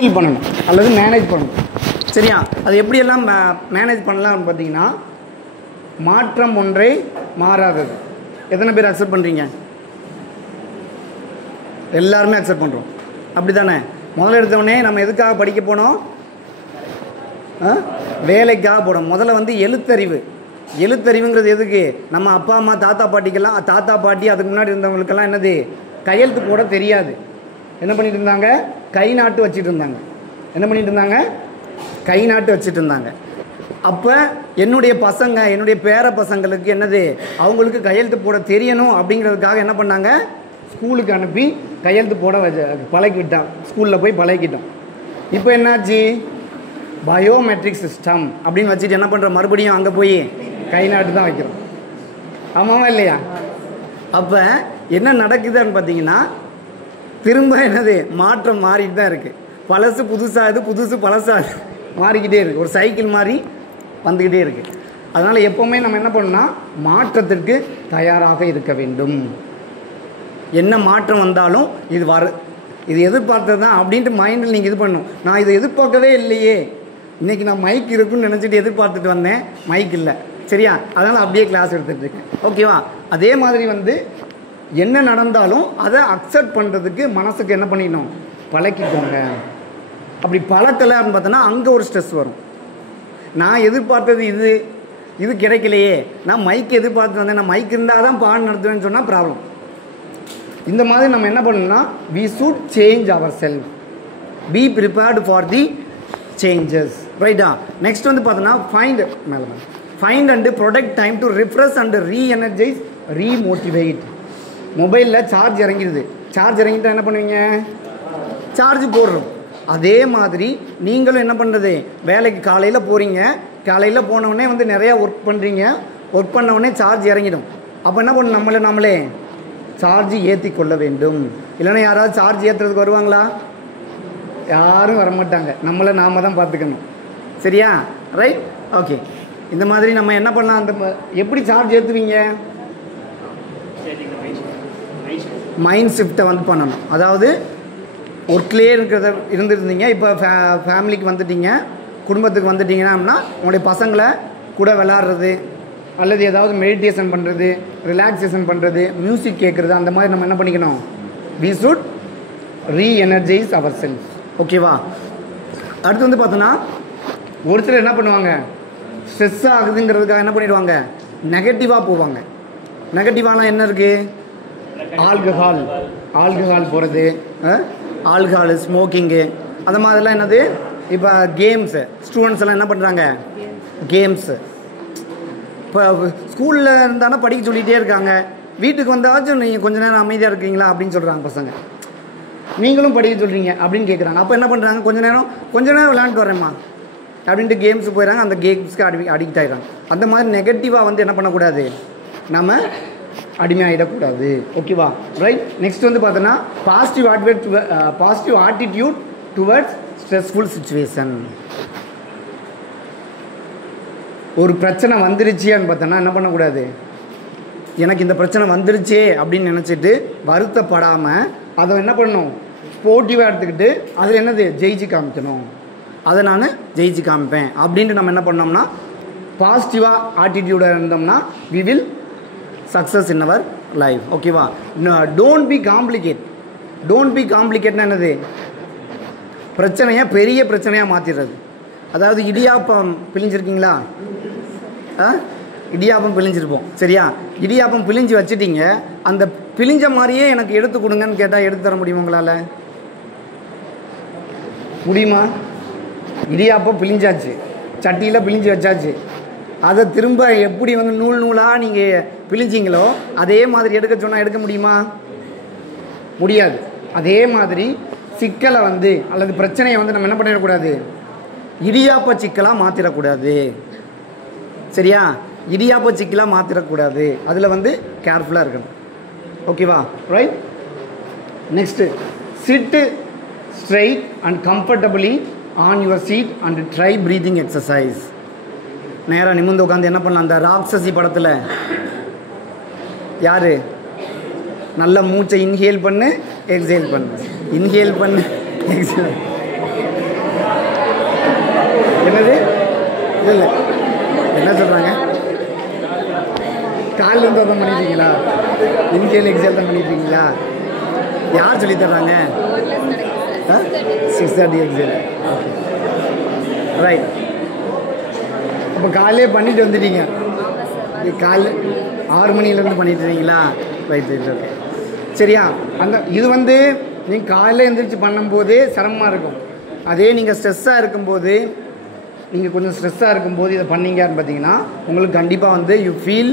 Handle பண்ணணும் அல்லது manage பண்ணணும். சரியா? அது எப்படியெல்லாம் மேனேஜ் பண்ணலாம்னு பார்த்தீங்கன்னா, மாற்றம் ஒன்றே மாறாதது. எத்தனை பேர் அக்செப்ட் பண்ணுறீங்க? எல்லாருமே அக்செப்ட் பண்ணுறோம். அப்படி தானே? முதல்ல எடுத்தவொடனே நம்ம எதுக்காக படிக்க போனோம்? வேலைக்காக போனோம். முதல்ல வந்து எழுத்தறிவுங்கிறது எதுக்கு? நம்ம அப்பா அம்மா தாத்தா பாட்டிக்கெல்லாம், தாத்தா பாட்டி அதுக்கு முன்னாடி இருந்தவங்களுக்கெல்லாம் என்னது, கையெழுத்து போட தெரியாது. என்ன பண்ணிட்டு இருந்தாங்க? கை நாட்டு வச்சுட்டு இருந்தாங்க. என்ன பண்ணிட்டு இருந்தாங்க? கை நாட்டு வச்சுட்டு இருந்தாங்க. அப்போ என்னுடைய பசங்க, என்னுடைய பேர பசங்களுக்கு என்னது, அவங்களுக்கு கையெழுத்து போட தெரியணும் அப்படிங்கிறதுக்காக என்ன பண்ணாங்க, ஸ்கூலுக்கு அனுப்பி கையெழுத்து போட பழகிவிட்டான். ஸ்கூலில் போய் பழகிட்டோம். இப்போ என்னாச்சு? பயோமெட்ரிக் சிஸ்டம் அப்படின்னு வச்சுட்டு என்ன பண்ணுறோம், மறுபடியும் அங்கே போய் கை நாட்டு தான் வைக்கிறோம். ஆமாவா இல்லையா? அப்போ என்ன நடக்குதுன்னு பார்த்தீங்கன்னா, திரும்ப என்னது, மாற்றம் மாறிட்டு தான் இருக்குது. பழசு புதுசாகுது, புதுசு பழசாகுது, மாறிக்கிட்டே இருக்குது. ஒரு சைக்கிள் மாதிரி வந்துக்கிட்டே இருக்குது. அதனால் எப்போவுமே நம்ம என்ன பண்ணணும்னா, மாற்றத்திற்கு தயாராக இருக்க வேண்டும். என்ன மாற்றம் வந்தாலும் இது எதிர்பார்த்தது தான் அப்படின்ட்டு மைண்டில் நீங்கள் இது பண்ணணும். நான் இதை எதிர்பார்க்கவே இல்லையே, இன்றைக்கி நான் மைக் இருக்குன்னு நினச்சிட்டு எதிர்பார்த்துட்டு வந்தேன், மைக் இல்லை. சரியா? அதனால் அப்படியே கிளாஸ் எடுத்துகிட்ருக்கேன். ஓகேவா? அதே மாதிரி வந்து என்ன நடந்தாலும் அதை அக்செப்ட் பண்ணுறதுக்கு மனசுக்கு என்ன பண்ணிடணும், பழக்கிக்கோங்க. அப்படி பழக்கலை அப்படின்னு பார்த்தோன்னா அங்கே ஒரு ஸ்ட்ரெஸ் வரும். நான் எதிர்பார்த்தது இது கிடைக்கலையே, நான் மைக் எதிர்பார்த்து வந்தேன், நான் மைக் இருந்தால் தான் பாடம் நடத்துவேன்னு சொன்னால் ப்ராப்ளம். இந்த மாதிரி நம்ம என்ன பண்ணணும்னா, we should change ourselves, be prepared for the changes. ரைட்டா? நெக்ஸ்ட் வந்து பார்த்தோன்னா find and product time to refresh and reenergize, remotivate. மொபைலில் சார்ஜ் இறங்கிடுது. சார்ஜ் இறங்கிட்டா என்ன பண்ணுவீங்க? சார்ஜ் போடுறோம். அதே மாதிரி நீங்களும் என்ன பண்ணுறது, வேலைக்கு காலையில் போகிறீங்க, காலையில் போனவுடனே வந்து நிறையா ஒர்க் பண்ணுறீங்க, ஒர்க் பண்ணவுடனே சார்ஜ் இறங்கிடும். அப்போ என்ன பண்ணணும், நம்மளே சார்ஜ் ஏற்றி கொள்ள வேண்டும். இல்லைன்னா யாராவது சார்ஜ் ஏற்றுறதுக்கு வருவாங்களா? யாரும் வரமாட்டாங்க. நம்மளை நாம தான் பார்த்துக்கணும். சரியா? ரைட்? ஓகே. இந்த மாதிரி நம்ம என்ன பண்ணலாம், அந்த எப்படி சார்ஜ் ஏற்றுவீங்க? மைண்ட் ஷிஃப்ட்டை வந்து பண்ணணும். அதாவது ஒர்க்லேயே இருந்துருந்தீங்க, இப்போ ஃபேமிலிக்கு வந்துட்டீங்க, குடும்பத்துக்கு வந்துட்டீங்கன்னா உங்களுடைய பசங்களை கூட விளாட்றது அல்லது ஏதாவது மெடிடேஷன் பண்ணுறது, ரிலாக்ஸேஷன் பண்ணுறது, மியூசிக் கேட்குறது, அந்த மாதிரி நம்ம என்ன பண்ணிக்கணும், we should re-energize ourselves. ஓகேவா? அடுத்து வந்து பார்த்தோன்னா, ஒரு சிலர் என்ன பண்ணுவாங்க, ஸ்ட்ரெஸ் ஆகுதுங்கிறதுக்காக என்ன பண்ணிடுவாங்க, நெகட்டிவாக போவாங்க. நெகட்டிவானால் என்ன இருக்குது? ஆல்கஹால் போகிறது, ஆல்கஹால், ஸ்மோக்கிங்கு, அந்த மாதிரிலாம் என்னது. இப்போ கேம்ஸு, ஸ்டூடெண்ட்ஸ் எல்லாம் என்ன பண்ணுறாங்க, கேம்ஸு. இப்போ ஸ்கூலில் இருந்தாலும் படிக்க சொல்லிகிட்டே இருக்காங்க, வீட்டுக்கு வந்தாச்சும் நீங்கள் கொஞ்சம் நேரம் அமைதியாக இருக்கீங்களா அப்படின்னு சொல்கிறாங்க பசங்க. நீங்களும் படிக்க சொல்கிறீங்க அப்படின்னு கேட்குறாங்க. அப்போ என்ன பண்ணுறாங்க, கொஞ்சம் நேரம் விளையாண்டு வரேம்மா அப்படின்ட்டு கேம்ஸு போயிடறாங்க. அந்த கேம்ஸ்க்கு அடிக்ட் ஆகிடுறாங்க. அந்த மாதிரி நெகட்டிவாக வந்து என்ன பண்ணக்கூடாது, நம்ம அடிமையாகிடக்கூடாது. ஓகேவா? ரைட்? நெக்ஸ்ட் வந்து பார்த்தோன்னா, positive attitude towards stressful situation. ஒரு பிரச்சனை வந்துருச்சியான்னு பார்த்தோன்னா என்ன பண்ணக்கூடாது, எனக்கு இந்த பிரச்சனை வந்துருச்சே அப்படின்னு நினச்சிட்டு வருத்தப்படாமல் அதை என்ன பண்ணணும், ஸ்போர்ட்டிவாக எடுத்துக்கிட்டு அதில் என்னது, ஜெயிச்சு காமிக்கணும். அதை நான் ஜெயிச்சு காமிப்பேன் அப்படின்ட்டு நம்ம என்ன பண்ணோம்னா, பாசிட்டிவாக ஆட்டிடியூடாக இருந்தோம்னா we will success in our life. ஓகேவா? டோன்ட் பி காம்ப்ளிகேட்னா என்னது, பிரச்சனையை பெரிய பிரச்சனையாக மாற்றிடுறது. அதாவது இடியாப்பம் பிழிஞ்சிருக்கீங்களா? இடியாப்பம் பிழிஞ்சிருப்போம். சரியா? இடியாப்பம் பிழிஞ்சு வச்சுட்டீங்க, அந்த பிழிஞ்ச மாதிரியே எனக்கு எடுத்து கொடுங்கன்னு கேட்டால் எடுத்து தர முடியுமா உங்களால்? முடியுமா? இடியாப்பம் பிழிஞ்சாச்சு, சட்டியில் பிழிஞ்சு வச்சாச்சு, அதை திரும்ப எப்படி வந்து நூலாக நீங்கள் பிழிஞ்சிங்களோ அதே மாதிரி எடுக்க சொன்னால் எடுக்க முடியுமா? முடியாது. அதே மாதிரி சிக்கலை வந்து அல்லது பிரச்சனையை வந்து நம்ம என்ன பண்ணிடக்கூடாது, இடியாப்ப சிக்கலாக மாற்றிடக்கூடாது. சரியா? இடியாப்ப சிக்கலாக மாற்றிடக்கூடாது. அதில் வந்து கேர்ஃபுல்லாக இருக்கணும். ஓகேவா? Right? Next, sit straight and comfortably on your seat and try breathing exercise. நேராக நிமிர்ந்து உட்காந்து என்ன பண்ணலாம், அந்த ராட்சசி படத்தில் யார், நல்ல மூச்சை இன்ஹேல் பண்ணு, எக்ஸேல் பண்ணு, இன்ஹேல் பண்ணு, எக்ஸேல். என்னது? இல்லை என்ன சொல்கிறாங்க? காலிலேருந்து தான் பண்ணியிருக்கீங்களா? இன்கேல் எக்ஸால் தான் பண்ணியிருக்கீங்களா? யார் சொல்லி தர்றாங்க? 6:30 எக்ஸால். Okay right. இப்போ காலையிலே பண்ணிட்டு வந்துட்டீங்க. காலைல 6 மணிலேருந்து பண்ணிட்டு இருக்கீங்களா? ரைட் ரைட் ஓகே சரியா. அந்த இது வந்து நீங்கள் காலையில் எழுந்திரிச்சு பண்ணும்போதே சிரமமாக இருக்கும். அதே நீங்கள் ஸ்ட்ரெஸ்ஸாக இருக்கும்போது, நீங்கள் கொஞ்சம் ஸ்ட்ரெஸ்ஸாக இருக்கும்போது இதை பண்ணீங்கன்னு பார்த்தீங்கன்னா உங்களுக்கு கண்டிப்பாக வந்து you feel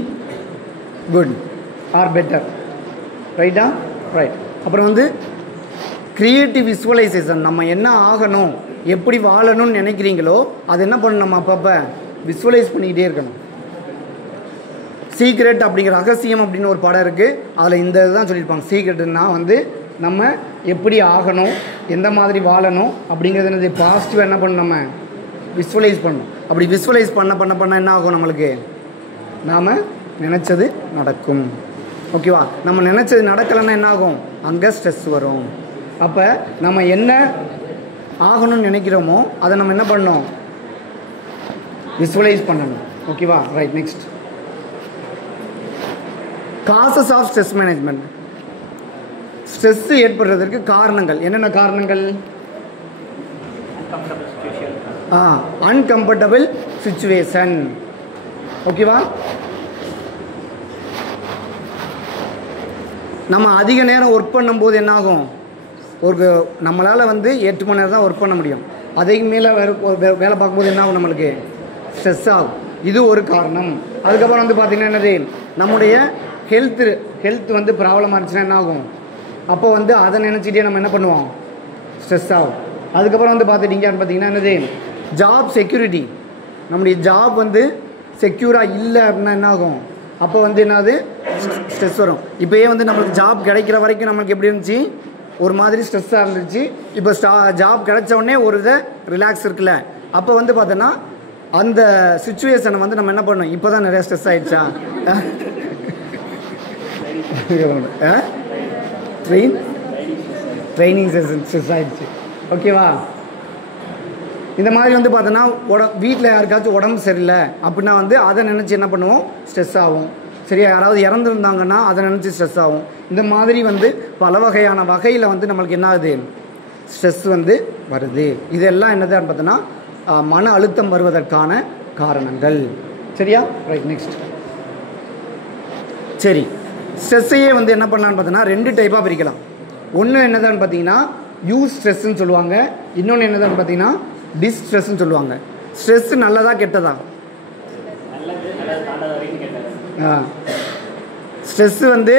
good are better. ரைட்டா? ரைட். அப்புறம் வந்து க்ரியேட்டிவ் விசுவலைசேஷன். நம்ம என்ன ஆகணும், எப்படி வாழணும்னு நினைக்கிறீங்களோ அது என்ன பண்ணணும், நம்ம அப்பப்போ விசுவலைஸ் பண்ணிக்கிட்டே இருக்கணும். சீக்ரெட் அப்படிங்கிற ரகசியம் அப்படின்னு ஒரு படம் இருக்குது. அதில் இந்த இதுதான் சொல்லியிருப்பாங்க. சீக்ரெட்டுன்னா வந்து நம்ம எப்படி ஆகணும், எந்த மாதிரி வாழணும் அப்படிங்கிறது என்னது பாசிட்டிவாக என்ன பண்ணணும், நம்ம விசுவலைஸ் பண்ணணும். அப்படி விசுவலைஸ் பண்ண என்ன ஆகும், நம்மளுக்கு நாம் நினச்சது நடக்கும். ஓகேவா? நம்ம நினச்சது நடக்கலைன்னா என்ன ஆகும், அங்கே ஸ்ட்ரெஸ் வரும். அப்போ நம்ம என்ன ஆகணும்னு நினைக்கிறோமோ அதை நம்ம என்ன பண்ணணும், விசுவலைஸ் பண்ணணும். ஓகேவா? Right. Next, causes of stress management. Stress ஏற்படுறதற்கு காரணங்கள் என்னென்ன காரணங்கள்? Uncomfortable situation. ஓகேவா? நம்ம அதிக நேரம் ஒர்க் பண்ணும்போது என்ன ஆகும், ஒரு நம்மளால் வந்து 8 மணி நேரம் தான் ஒர்க் பண்ண முடியும். அதுக்கு மேலே வேலை பார்க்கும்போது என்ன ஆகும், நம்மளுக்கு ஸ்ட்ரெஸ் ஆகும். இது ஒரு காரணம். அதுக்கப்புறம் வந்து பார்த்திங்கன்னா என்னது, நம்முடைய ஹெல்த் வந்து ப்ராப்ளமாக இருந்துச்சுன்னா என்ன ஆகும், அப்போ வந்து அதை நினச்சிட்டே நம்ம என்ன பண்ணுவோம், ஸ்ட்ரெஸ் ஆகும். அதுக்கப்புறம் வந்து பார்த்துட்டிங்கன்னு பார்த்தீங்கன்னா என்னது, ஜாப் செக்யூரிட்டி. நம்முடைய ஜாப் வந்து செக்யூராக இல்லை அப்படின்னா என்ன ஆகும், அப்போ வந்து என்னது ஸ்ட்ரெஸ் வரும். இப்போயே வந்து நம்மளுக்கு ஜாப் கிடைக்கிற வரைக்கும் நம்மளுக்கு எப்படி இருந்துச்சு, ஒரு மாதிரி ஸ்ட்ரெஸ்ஸாக இருந்துச்சு. இப்போ ஜாப் கிடைச்ச உடனே ஒரு இதை ரிலாக்ஸ் இருக்குல்ல, அப்போ வந்து பார்த்தோன்னா அந்த சிச்சுவேஷனை வந்து நம்ம என்ன பண்ணணும், இப்போ தான் நிறையா ஸ்ட்ரெஸ் ஆகிடுச்சா, ட்ரைனிங் செஷன் ஸ்ட்ரெஸ் ஆகிடுச்சு. ஓகேவா? இந்த மாதிரி வந்து பார்த்தோன்னா வீட்டில் யாருக்காச்சும் உடம்பு சரியில்லை அப்படின்னா வந்து அதை நினச்சி என்ன பண்ணுவோம், ஸ்ட்ரெஸ் ஆகும். சரியா? யாராவது இறந்துருந்தாங்கன்னா அதை நினச்சி ஸ்ட்ரெஸ் ஆகும். இந்த மாதிரி வந்து பல வகையான வகையில் வந்து நம்மளுக்கு என்ன ஆகுது, ஸ்ட்ரெஸ் வந்து வருது. இதெல்லாம் என்னதான் பார்த்தோன்னா மன அழுத்தம் வருவதற்கான காரணங்கள். சரியா? ரைட். நெக்ஸ்ட், சரி, ஸ்ட்ரெஸ்ஸையே வந்து என்ன பண்ணலான்னு பார்த்தோன்னா 2 டைப்பாக பிரிக்கலாம். ஒன்று என்னதான்னு பார்த்தீங்கன்னா யூஸ் ஸ்ட்ரெஸ்ன்னு சொல்லுவாங்க. இன்னொன்று என்னதான்னு பார்த்தீங்கன்னா டிஸ்ட்ரெஸ்ன்னு சொல்லுவாங்க. ஸ்ட்ரெஸ் நல்லதா கெட்டதா? ஸ்ட்ரெஸ் வந்து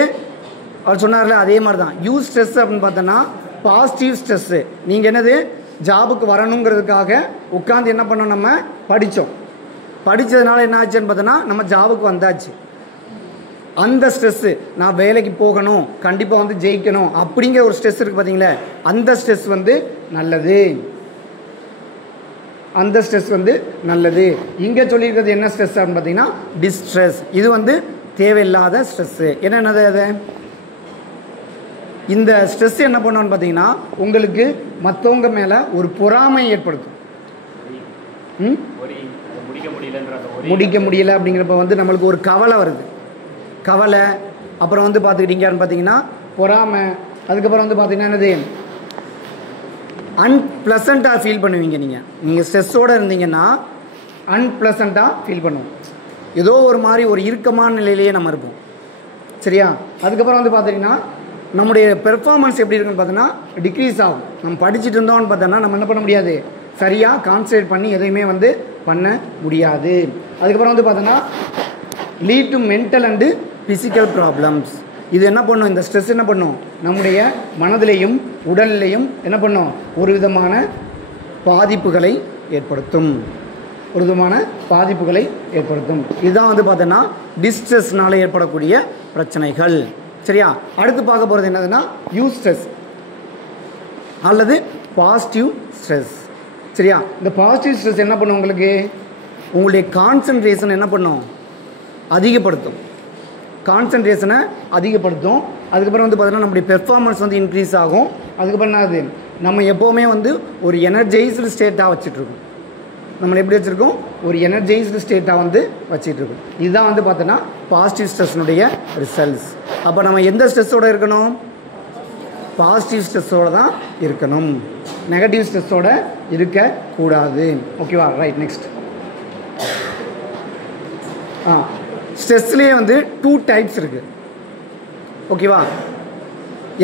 அவர் சொன்னார்ல அதே மாதிரி தான். யூஸ் ஸ்ட்ரெஸ் அப்படின்னு பார்த்தோன்னா பாசிட்டிவ் ஸ்ட்ரெஸ்ஸு. நீங்கள் என்னது ஜாபுக்கு வரணுங்கிறதுக்காக உட்காந்து என்ன பண்ணோம், நம்ம படித்தோம். படித்ததுனால என்ன ஆச்சுன்னு பார்த்தோன்னா நம்ம ஜாபுக்கு வந்தாச்சு. அந்த ஸ்ட்ரெஸ்ஸு, நான் வேலைக்கு போகணும், கண்டிப்பாக வந்து ஜெயிக்கணும் அப்படிங்கிற ஒரு ஸ்ட்ரெஸ் இருக்குது பார்த்தீங்களா, அந்த ஸ்ட்ரெஸ் வந்து நல்லது. அந்த ஸ்ட்ரெஸ் வந்து நல்லது. இங்கே சொல்லியிருக்கிறது என்ன ஸ்ட்ரெஸ் அப்படின்னு பார்த்தீங்கன்னா டிஸ்ட்ரெஸ். இது வந்து தேவையில்லாத ஸ்ட்ரெஸ்ஸு. என்னென்னது அது? இந்த ஸ்ட்ரெஸ் என்ன பண்ணோன்னு பார்த்தீங்கன்னா உங்களுக்கு மற்றவங்க மேலே ஒரு பொறாமை ஏற்படுத்தும். முடிக்க முடியல அப்படிங்கிறப்ப வந்து நம்மளுக்கு ஒரு கவலை வருது. கவலை, அப்புறம் வந்து பார்த்துக்கிட்டீங்கன்னு பார்த்தீங்கன்னா பொறாமை. அதுக்கப்புறம் வந்து பார்த்தீங்கன்னா என்னது, அன்பிளசண்ட்டாக ஃபீல் பண்ணுவீங்க. நீங்கள் ஸ்ட்ரெஸ்ஸோடு இருந்தீங்கன்னா அன்பிளசண்ட்டாக ஃபீல் பண்ணுவோம். ஏதோ ஒரு மாதிரி ஒரு இறுக்கமான நிலையிலேயே நம்ம இருப்போம். சரியா? அதுக்கப்புறம் வந்து பார்த்திங்கன்னா நம்முடைய பெர்ஃபார்மன்ஸ் எப்படி இருக்குன்னு பார்த்தோன்னா டிக்ரீஸ் ஆகும். நம்ம படிச்சுட்டு இருந்தோம்னு பார்த்தோன்னா நம்ம என்ன பண்ண முடியாது, சரியாக கான்சன்ட்ரேட் பண்ணி எதையுமே வந்து பண்ண முடியாது. அதுக்கப்புறம் வந்து பார்த்தோன்னா lead to mental and physical problems. இது என்ன பண்ணும், இந்த ஸ்ட்ரெஸ் என்ன பண்ணும், நம்முடைய மனதிலையும் உடல்லையும் என்ன பண்ணும், ஒரு விதமான பாதிப்புகளை ஏற்படுத்தும். இதுதான் வந்து பார்த்தோன்னா டிஸ்ட்ரெஸ்னால ஏற்படக்கூடிய பிரச்சனைகள். சரியா? அடுத்து பார்க்க போகிறது என்னதுன்னா யூஸ் ஸ்ட்ரெஸ் அல்லது பாசிட்டிவ் ஸ்ட்ரெஸ். சரியா? இந்த பாசிட்டிவ் ஸ்ட்ரெஸ் என்ன பண்ணும், உங்களுடைய கான்சன்ட்ரேஷன் என்ன பண்ணும், அதிகப்படுத்தும். அதுக்கப்புறம் வந்து பார்த்தீங்கன்னா நம்முடைய பெர்ஃபார்மன்ஸ் வந்து இன்க்ரீஸ் ஆகும். அதுக்கப்புறம் என்ன ஆகுது, நம்ம எப்போவுமே வந்து ஒரு எனர்ஜைஸ்டு ஸ்டேட்டாக வச்சுட்ருக்கோம். நம்மளை எப்படி வச்சுருக்கோம், ஒரு எனர்ஜைஸ்டு ஸ்டேட்டாக வந்து வச்சிட்ருக்கோம். இதுதான் வந்து பார்த்தோன்னா பாசிட்டிவ் ஸ்ட்ரெஸ்னுடைய ரிசல்ட்ஸ். அப்போ நம்ம எந்த ஸ்ட்ரெஸ்ஸோடு இருக்கணும், பாசிட்டிவ் ஸ்ட்ரெஸ்ஸோடு தான் இருக்கணும், நெகட்டிவ் ஸ்ட்ரெஸ்ஸோடு இருக்கக்கூடாது. ஓகேவா? ரைட். நெக்ஸ்ட் ஸ்ட்ரெஸ்லேயே வந்து 2 டைப்ஸ் இருக்குது. ஓகேவா?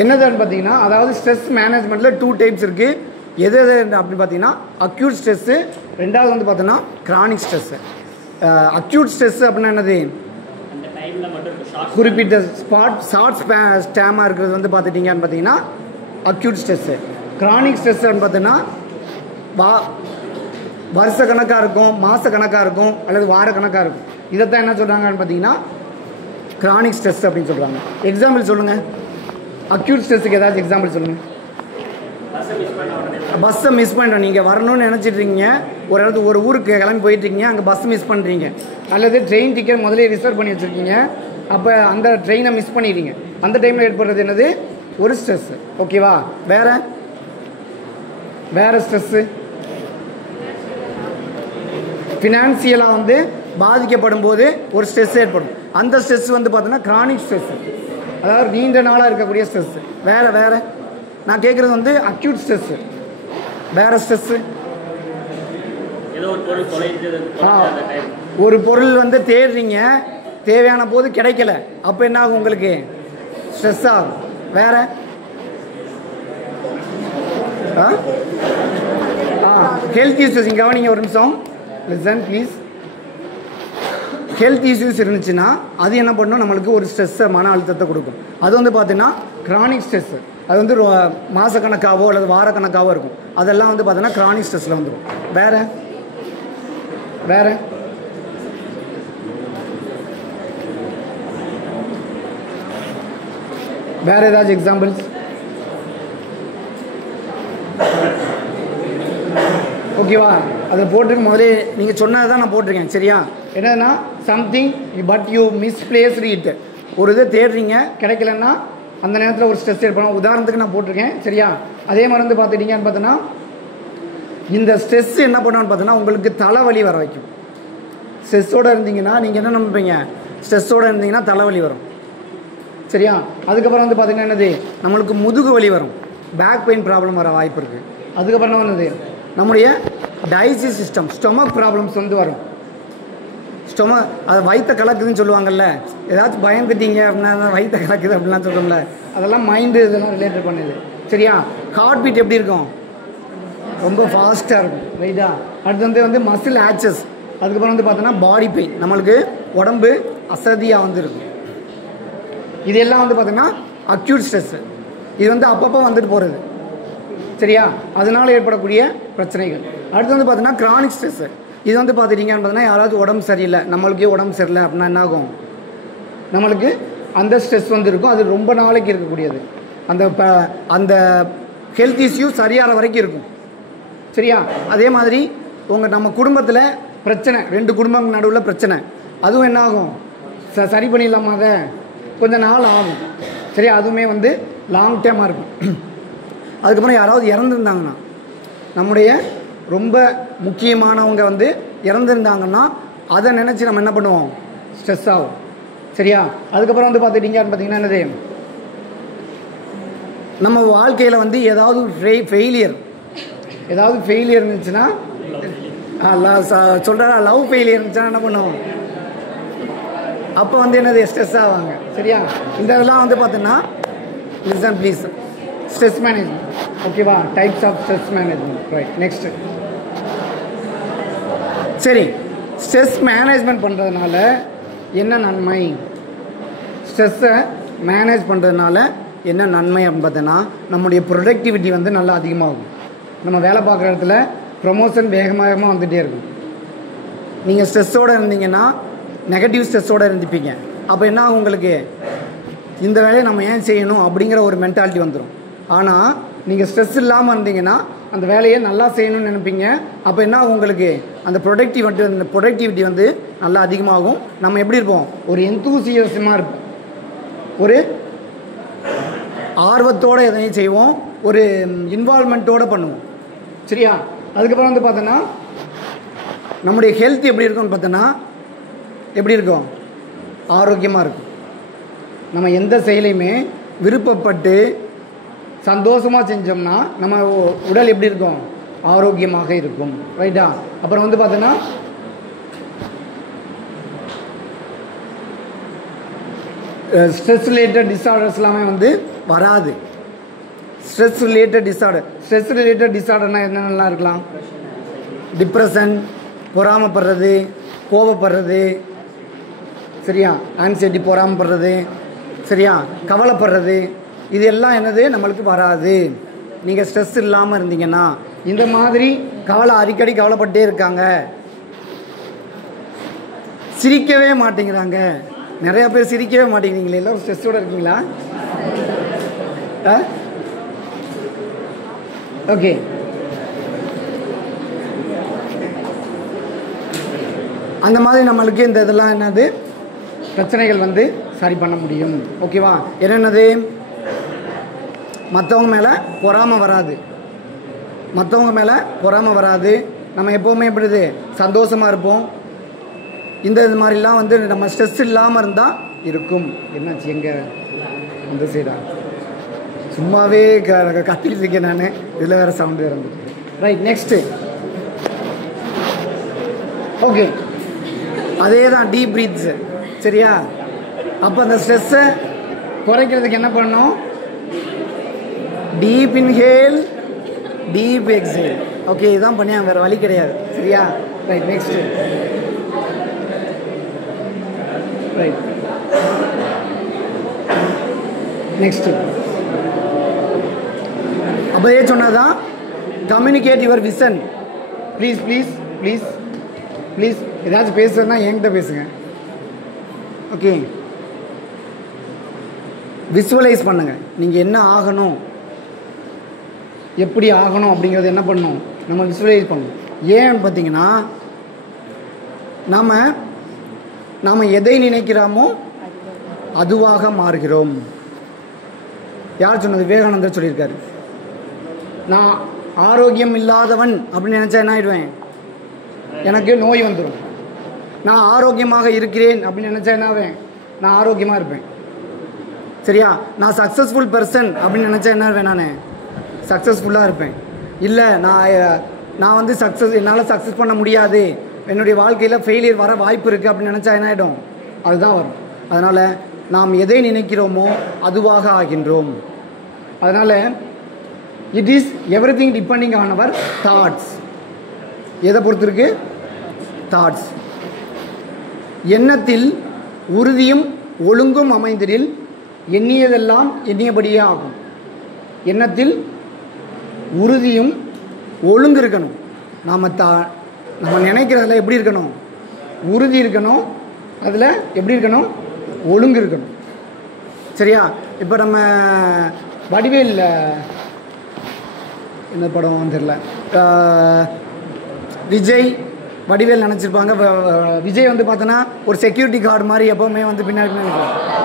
என்னதுன்னு பார்த்தீங்கன்னா, அதாவது ஸ்ட்ரெஸ் மேனேஜ்மெண்ட்டில் 2 டைப்ஸ் இருக்குது. எது எது அப்படின்னு பார்த்தீங்கன்னா, அக்யூட் ஸ்ட்ரெஸ்ஸு, ரெண்டாவது வந்து பார்த்தோன்னா கிரானிக் ஸ்ட்ரெஸ்ஸு. அக்யூட் ஸ்ட்ரெஸ்ஸு அப்படின்னா என்னது, குறிப்பிட்ட ஷார்ட் ஸ்டேமாக இருக்கிறது வந்து பார்த்துட்டிங்கன்னு பார்த்தீங்கன்னா அக்யூட் ஸ்ட்ரெஸ்ஸு. கிரானிக் ஸ்ட்ரெஸ் அப்படின்னு பார்த்தீங்கன்னா வருஷ கணக்காக இருக்கும், மாத கணக்காக இருக்கும், அல்லது வார கணக்காக இருக்கும். இதைத்தான் என்ன சொல்கிறாங்கன்னு பார்த்தீங்கன்னா கிரானிக் ஸ்ட்ரெஸ் அப்படின்னு சொல்கிறாங்க. எக்ஸாம்பிள் சொல்லுங்கள், அக்யூட் ஸ்ட்ரெஸ்ஸுக்கு ஏதாச்சும் எக்ஸாம்பிள் சொல்லுங்கள். பஸ்ஸை மிஸ் பண்ணுறோம், நீங்கள் வரணும்னு நினச்சிட்ருக்கீங்க, ஒரு இடத்துக்கு ஒரு ஊருக்கு கிளம்பி போயிட்டுருக்கீங்க, அங்கே பஸ் மிஸ் பண்ணுறீங்க, அல்லது ட்ரெயின் டிக்கெட் முதலே ரிசர்வ் பண்ணி வச்சுருக்கீங்க, அப்போ அந்த ட்ரெயினை மிஸ் பண்ணிடுறீங்க. அந்த டைமில் ஏற்படுறது என்னது, ஒரு ஸ்ட்ரெஸ்ஸு. ஓகேவா? வேறு ஸ்ட்ரெஸ்ஸு ஃபினான்சியலாக வந்து பாதிக்கப்படும் போது ஒரு ஸ்ட்ரெஸ் ஏற்படும். அந்த ஸ்ட்ரெஸ் வந்து பார்த்தோன்னா கிரானிக் ஸ்ட்ரெஸ்ஸு, அதாவது நீண்ட நாளாக இருக்கக்கூடிய ஸ்ட்ரெஸ்ஸு. வேறு நான் கேட்குறது வந்து அக்யூட் ஸ்ட்ரெஸ்ஸு. வேறு ஸ்ட்ரெஸ்ஸு, ஒரு பொருள் வந்து தேடுறீங்க, தேவையான போது கிடைக்கல, அப்போ என்ன ஆகும், உங்களுக்கு ஸ்ட்ரெஸ் ஆகும். வேறு ஹெல்த் இஷ்யூஸ். இங்கே கவனிங்க ஒரு நிமிஷம், லிசன் ப்ளீஸ். ஹெல்த் இஷ்யூஸ் இருந்துச்சுன்னா அது என்ன பண்ணணும், நம்மளுக்கு ஒரு ஸ்ட்ரெஸ்ஸை, மன அழுத்தத்தை கொடுக்கும். அது வந்து பார்த்தீங்கன்னா கிரானிக் ஸ்ட்ரெஸ்ஸு. அது வந்து மாதக்கணக்காவோ அல்லது வாரக்கணக்காவோ இருக்கும். அதெல்லாம் வந்து பார்த்தீங்கன்னா கிரானிக் ஸ்ட்ரெஸ்ஸில் வந்துடும். வேறு ஏதாச்சும் எக்ஸாம்பிள்ஸ்? ஓகேவா? அதை போட்டிருக்கு முதலே நீங்கள் சொன்னதை தான் நான் போட்டிருக்கேன். சரியா? என்னதுன்னா something but you misplaced it. ஒரு இதை தேடுறீங்க, கிடைக்கலன்னா அந்த நேரத்தில் ஒரு ஸ்ட்ரெஸ் ஏற்படும். உதாரணத்துக்கு நான் போட்டிருக்கேன். சரியா? அதே மாதிரி வந்து பார்த்துட்டிங்கன்னு பார்த்தோன்னா இந்த ஸ்ட்ரெஸ் என்ன பண்ணணும்னு பார்த்தோன்னா உங்களுக்கு தலைவலி வர வைக்கும். ஸ்ட்ரெஸ்ஸோடு இருந்தீங்கன்னா நீங்கள் என்ன நினைப்பீங்க, ஸ்ட்ரெஸ்ஸோடு இருந்தீங்கன்னா தலைவலி வரும். சரியா? அதுக்கப்புறம் வந்து பார்த்திங்கன்னா என்னது, நம்மளுக்கு முதுகு வலி வரும், பேக் பெயின் ப்ராப்ளம் வர வாய்ப்பு இருக்குது. அதுக்கப்புறம் என்னது, நம்முடைய டைஜஸ்ட் சிஸ்டம், ஸ்டொமக் ப்ராப்ளம்ஸ் வந்து வரும். அது வயிற்ற கலக்குதுன்னு சொல்லுவாங்கல்ல, ஏதாச்சும் பயந்துட்டீங்க அப்படின்னா வயிற்ற கலக்குது அப்படின்லாம் சொல்கிறோம்ல, அதெல்லாம் மைண்டு இதெல்லாம் ரிலேட்டட் பண்ணுது. சரியா? ஹார்ட் பீட் எப்படி இருக்கும், ரொம்ப ஃபாஸ்ட்டாக இருக்கும். ரைட்டா? அடுத்து வந்து மசில் ஆக்சஸ். அதுக்கப்புறம் வந்து பார்த்தோன்னா பாடி பெயின், நம்மளுக்கு உடம்பு அசதியாக வந்து இருக்கும். இதெல்லாம் வந்து பார்த்தோன்னா அக்யூட் ஸ்ட்ரெஸ்ஸு. இது வந்து அப்பப்போ வந்துட்டு போகிறது. சரியா? அதனால் ஏற்படக்கூடிய பிரச்சனைகள். அடுத்து வந்து பார்த்தீங்கன்னா கிரானிக் ஸ்ட்ரெஸ்ஸு. இது வந்து பார்த்துட்டிங்கன்னு பார்த்தீங்கன்னா யாராவது உடம்பு சரியில்லை, நம்மளுக்கே உடம்பு சரியில்லை அப்படின்னா என்ன ஆகும், நம்மளுக்கு அந்த ஸ்ட்ரெஸ் வந்து இருக்கும். அது ரொம்ப நாளைக்கு இருக்கக்கூடியது. அந்த ஹெல்த் இஷ்யூ சரியான வரைக்கும் இருக்கும். சரியா? அதே மாதிரி நம்ம குடும்பத்தில் பிரச்சனை, 2 குடும்பம் நடுவில் பிரச்சனை, அதுவும் என்ன ஆகும், சரி பண்ணிடலாமா, அதை கொஞ்சம் நாள் ஆகும். சரியா? அதுவுமே வந்து லாங் டேர்மாக இருக்கும். அதுக்கப்புறம் யாராவது இறந்துருந்தாங்கன்னா, நம்முடைய ரொம்ப முக்கியமானவங்க வந்து இறந்துருந்தாங்கன்னா அதை நினச்சி நம்ம என்ன பண்ணுவோம், ஸ்ட்ரெஸ் ஆகும். சரியா? அதுக்கப்புறம் வந்து பார்த்துட்டிங்கன்னு பார்த்தீங்கன்னா என்னது, நம்ம வாழ்க்கையில் வந்து ஏதாவது ஃபெயிலியர் இருந்துச்சுன்னா, சொல்கிறா லவ் ஃபெயிலியர் இருந்துச்சுன்னா என்ன பண்ணுவோம், அப்போ வந்து என்னது, ஸ்ட்ரெஸ் ஆவாங்க. சரியா? இந்த இதெல்லாம் வந்து பார்த்தீங்கன்னா லிசன் ப்ளீஸ், ஸ்ட்ரெஸ் மேனேஜ்மெண்ட். ஓகேவா? Types of stress management. Right. Next. சரி, ஸ்ட்ரெஸ் மேனேஜ்மெண்ட் பண்ணுறதுனால என்ன நன்மை, ஸ்ட்ரெஸ்ஸை மேனேஜ் பண்ணுறதுனால என்ன நன்மை அப்படின்னு பார்த்தோன்னா, நம்முடைய ப்ரொடக்டிவிட்டி வந்து நல்லா அதிகமாகும். நம்ம வேலை பார்க்குற இடத்துல ப்ரமோஷன் வேகமாக வந்துகிட்டே இருக்கும். நீங்கள் ஸ்ட்ரெஸ்ஸோடு இருந்தீங்கன்னா நெகட்டிவ் ஸ்ட்ரெஸ்ஸோடு இருந்துப்பீங்க. அப்போ என்ன ஆகும், உங்களுக்கு இந்த வேலையை நம்ம ஏன் செய்யணும் அப்படிங்கிற ஒரு மென்டாலிட்டி வந்துடும். ஆனால் நீங்கள் ஸ்ட்ரெஸ் இல்லாமல் இருந்தீங்கன்னா அந்த வேலையை நல்லா செய்யணும்னு நினைப்பீங்க. அப்போ என்ன ஆகும், உங்களுக்கு அந்த ப்ரொடக்டிவிட்டி வந்து நல்லா அதிகமாகும். நம்ம எப்படி இருப்போம், ஒரு எந்தூசியஸமாக இருப்போம், ஒரு ஆர்வத்தோடு எதையும் செய்வோம், ஒரு இன்வால்மெண்ட்டோடு பண்ணுவோம். சரியா? அதுக்கப்புறம் வந்து பார்த்தோன்னா நம்முடைய ஹெல்த் எப்படி இருக்கும்னு பார்த்தோன்னா எப்படி இருக்கும்? ஆரோக்கியமாக இருக்கும். நம்ம எந்த செயலையுமே விருப்பப்பட்டு சந்தோஷமாக செஞ்சோம்னா நம்ம உடல் எப்படி இருக்கும்? ஆரோக்கியமாக இருக்கும். ரைட்டா? அப்புறம் வந்து பார்த்தோன்னா ஸ்ட்ரெஸ் ரிலேட்டட் டிஸார்டர்ஸ் எல்லாமே வந்து வராது. ஸ்ட்ரெஸ் ரிலேட்டட் டிஸார்டர்னால் என்னென்னலாம் இருக்கலாம்? டிப்ரெஷன், பொறாமப்படுறது, கோபப்படுறது, சரியா, ஆன்சைட்டி, பொறாமப்படுறது, சரியா, கவலைப்படுறது, இது எல்லாம் என்னது நம்மளுக்கு வராது. நீங்கள் ஸ்ட்ரெஸ் இல்லாமல் இருந்தீங்கன்னா. இந்த மாதிரி அடிக்கடி கவலைப்பட்டே இருக்காங்க, சிரிக்கவே மாட்டேங்கிறாங்க. நிறையா பேர் சிரிக்கவே மாட்டேங்கிறீங்களே, எல்லோரும் ஸ்ட்ரெஸ்ஸோடு இருக்கீங்களா? ஓகே, அந்த மாதிரி நம்மளுக்கு இந்த இதெல்லாம் என்னது பிரச்சனைகள் வந்து சரி பண்ண முடியும். ஓகேவா? என்னென்னது? மற்றவங்க மேலே பொறாமல் வராது. நம்ம எப்போவுமே எப்படிது சந்தோஷமாக இருப்போம். இது மாதிரிலாம் வந்து நம்ம ஸ்ட்ரெஸ் இல்லாமல் இருந்தால் இருக்கும். என்னாச்சு? எங்கே இந்த சைடா? சும்மாவே கத்திக்கிட்டு இருக்கேன் நான். இதில் வேறு சவுண்டு இருந்து. Right, next. ஓகே, அதே தான் டீப் ப்ரீத்ஸு. சரியா? அப்போ அந்த ஸ்ட்ரெஸ்ஸை குறைக்கிறதுக்கு என்ன பண்ணணும்? Deep inhale, deep exhale. Okay, இதுதான் பண்ணியா, வேறு வழி கிடையாது. சரியா? Right, next. Right, next. அப்போயே சொன்னதான் communicate your vision. Please please please please ஏதாச்சும் பேசுறதுனா என்கிட்ட பேசுங்க. ஓகே, விசுவலைஸ் பண்ணுங்கள். நீங்கள் என்ன ஆகணும், எப்படி ஆகணும் அப்படிங்கிறது என்ன பண்ணணும்? நம்ம விசுவலைஸ் பண்ணணும். ஏன்னு பார்த்தீங்கன்னா நாம் எதை நினைக்கிறோமோ அதுவாக மாறுகிறோம். யார் சொன்னது? விவேகானந்தர் சொல்லியிருக்காரு. நான் ஆரோக்கியம் இல்லாதவன் அப்படின்னு நினச்சா என்ன ஆகிடுவேன்? எனக்கு நோய் வந்துடும். நான் ஆரோக்கியமாக இருக்கிறேன் அப்படின்னு நினச்சா என்ன ஆவேன்? நான் ஆரோக்கியமாக இருப்பேன். சரியா? நான் சக்ஸஸ்ஃபுல் பர்சன் அப்படின்னு நினச்சா என்ன ஆவேன்? நான் சக்ஸஸ்ஃபுல்லாக இருப்பேன். இல்லை, நான் வந்து என்னால் சக்ஸஸ் பண்ண முடியாது, என்னுடைய வாழ்க்கையில் ஃபெயிலியர் வர வாய்ப்பு இருக்குது அப்படின்னு நினச்சா என்ன ஆகிடும்? அதுதான் வரும். அதனால் நாம் எதை நினைக்கிறோமோ அதுவாக ஆகின்றோம். அதனால் it is everything depending on our thoughts. எதை பொறுத்து இருக்கு? தாட்ஸ். எண்ணத்தில் உறுதியும் ஒழுங்கும் அமைந்ததில் எண்ணியதெல்லாம் எண்ணியபடியே ஆகும். எண்ணத்தில் உறுதியும் ஒழுங்கு இருக்கணும். நம்ம நினைக்கிறதுல எப்படி இருக்கணும்? உறுதி இருக்கணும். அதில் எப்படி இருக்கணும்? ஒழுங்கு இருக்கணும். சரியா? இப்போ நம்ம வடிவேல், என்ன படம் தெரியல, விஜய் வடிவேல் நினச்சிருப்பாங்க. விஜய் வந்து பார்த்தோன்னா ஒரு செக்யூரிட்டி கார்டு மாதிரி எப்போவுமே வந்து பின்னாடி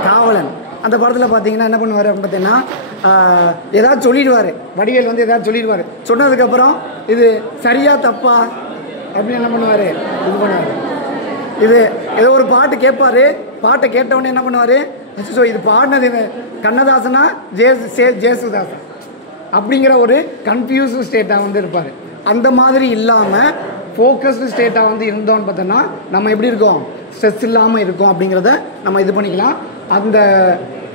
காவலன். அந்த படத்தில் பார்த்தீங்கன்னா என்ன பண்ணுவார் அப்படின்னு பார்த்தீங்கன்னா ஏதாச்சும் சொல்லிடுவார். வடிவேல் வந்து ஏதாச்சும் சொல்லிடுவார். சொன்னதுக்கப்புறம் இது சரியா தப்பா அப்படின்னு என்ன பண்ணுவார்? இது பண்ணுவார். இது ஏதோ ஒரு பாட்டு கேட்பார். பாட்டை கேட்டவுடனே என்ன பண்ணுவார்? ஸோ இது பாடினது கண்ணதாசனா ஜேசுதாசன் அப்படிங்கிற ஒரு கன்ஃபியூஸ்டு ஸ்டேட்டாக வந்து இருப்பார். அந்த மாதிரி இல்லாமல் ஃபோக்கஸ்டு ஸ்டேட்டாக வந்து இருந்தோன்னு பார்த்தோன்னா நம்ம எப்படி இருக்கோம்? ஸ்ட்ரெஸ் இல்லாமல் இருக்கும் அப்படிங்கிறத நம்ம இது பண்ணிக்கலாம். அந்த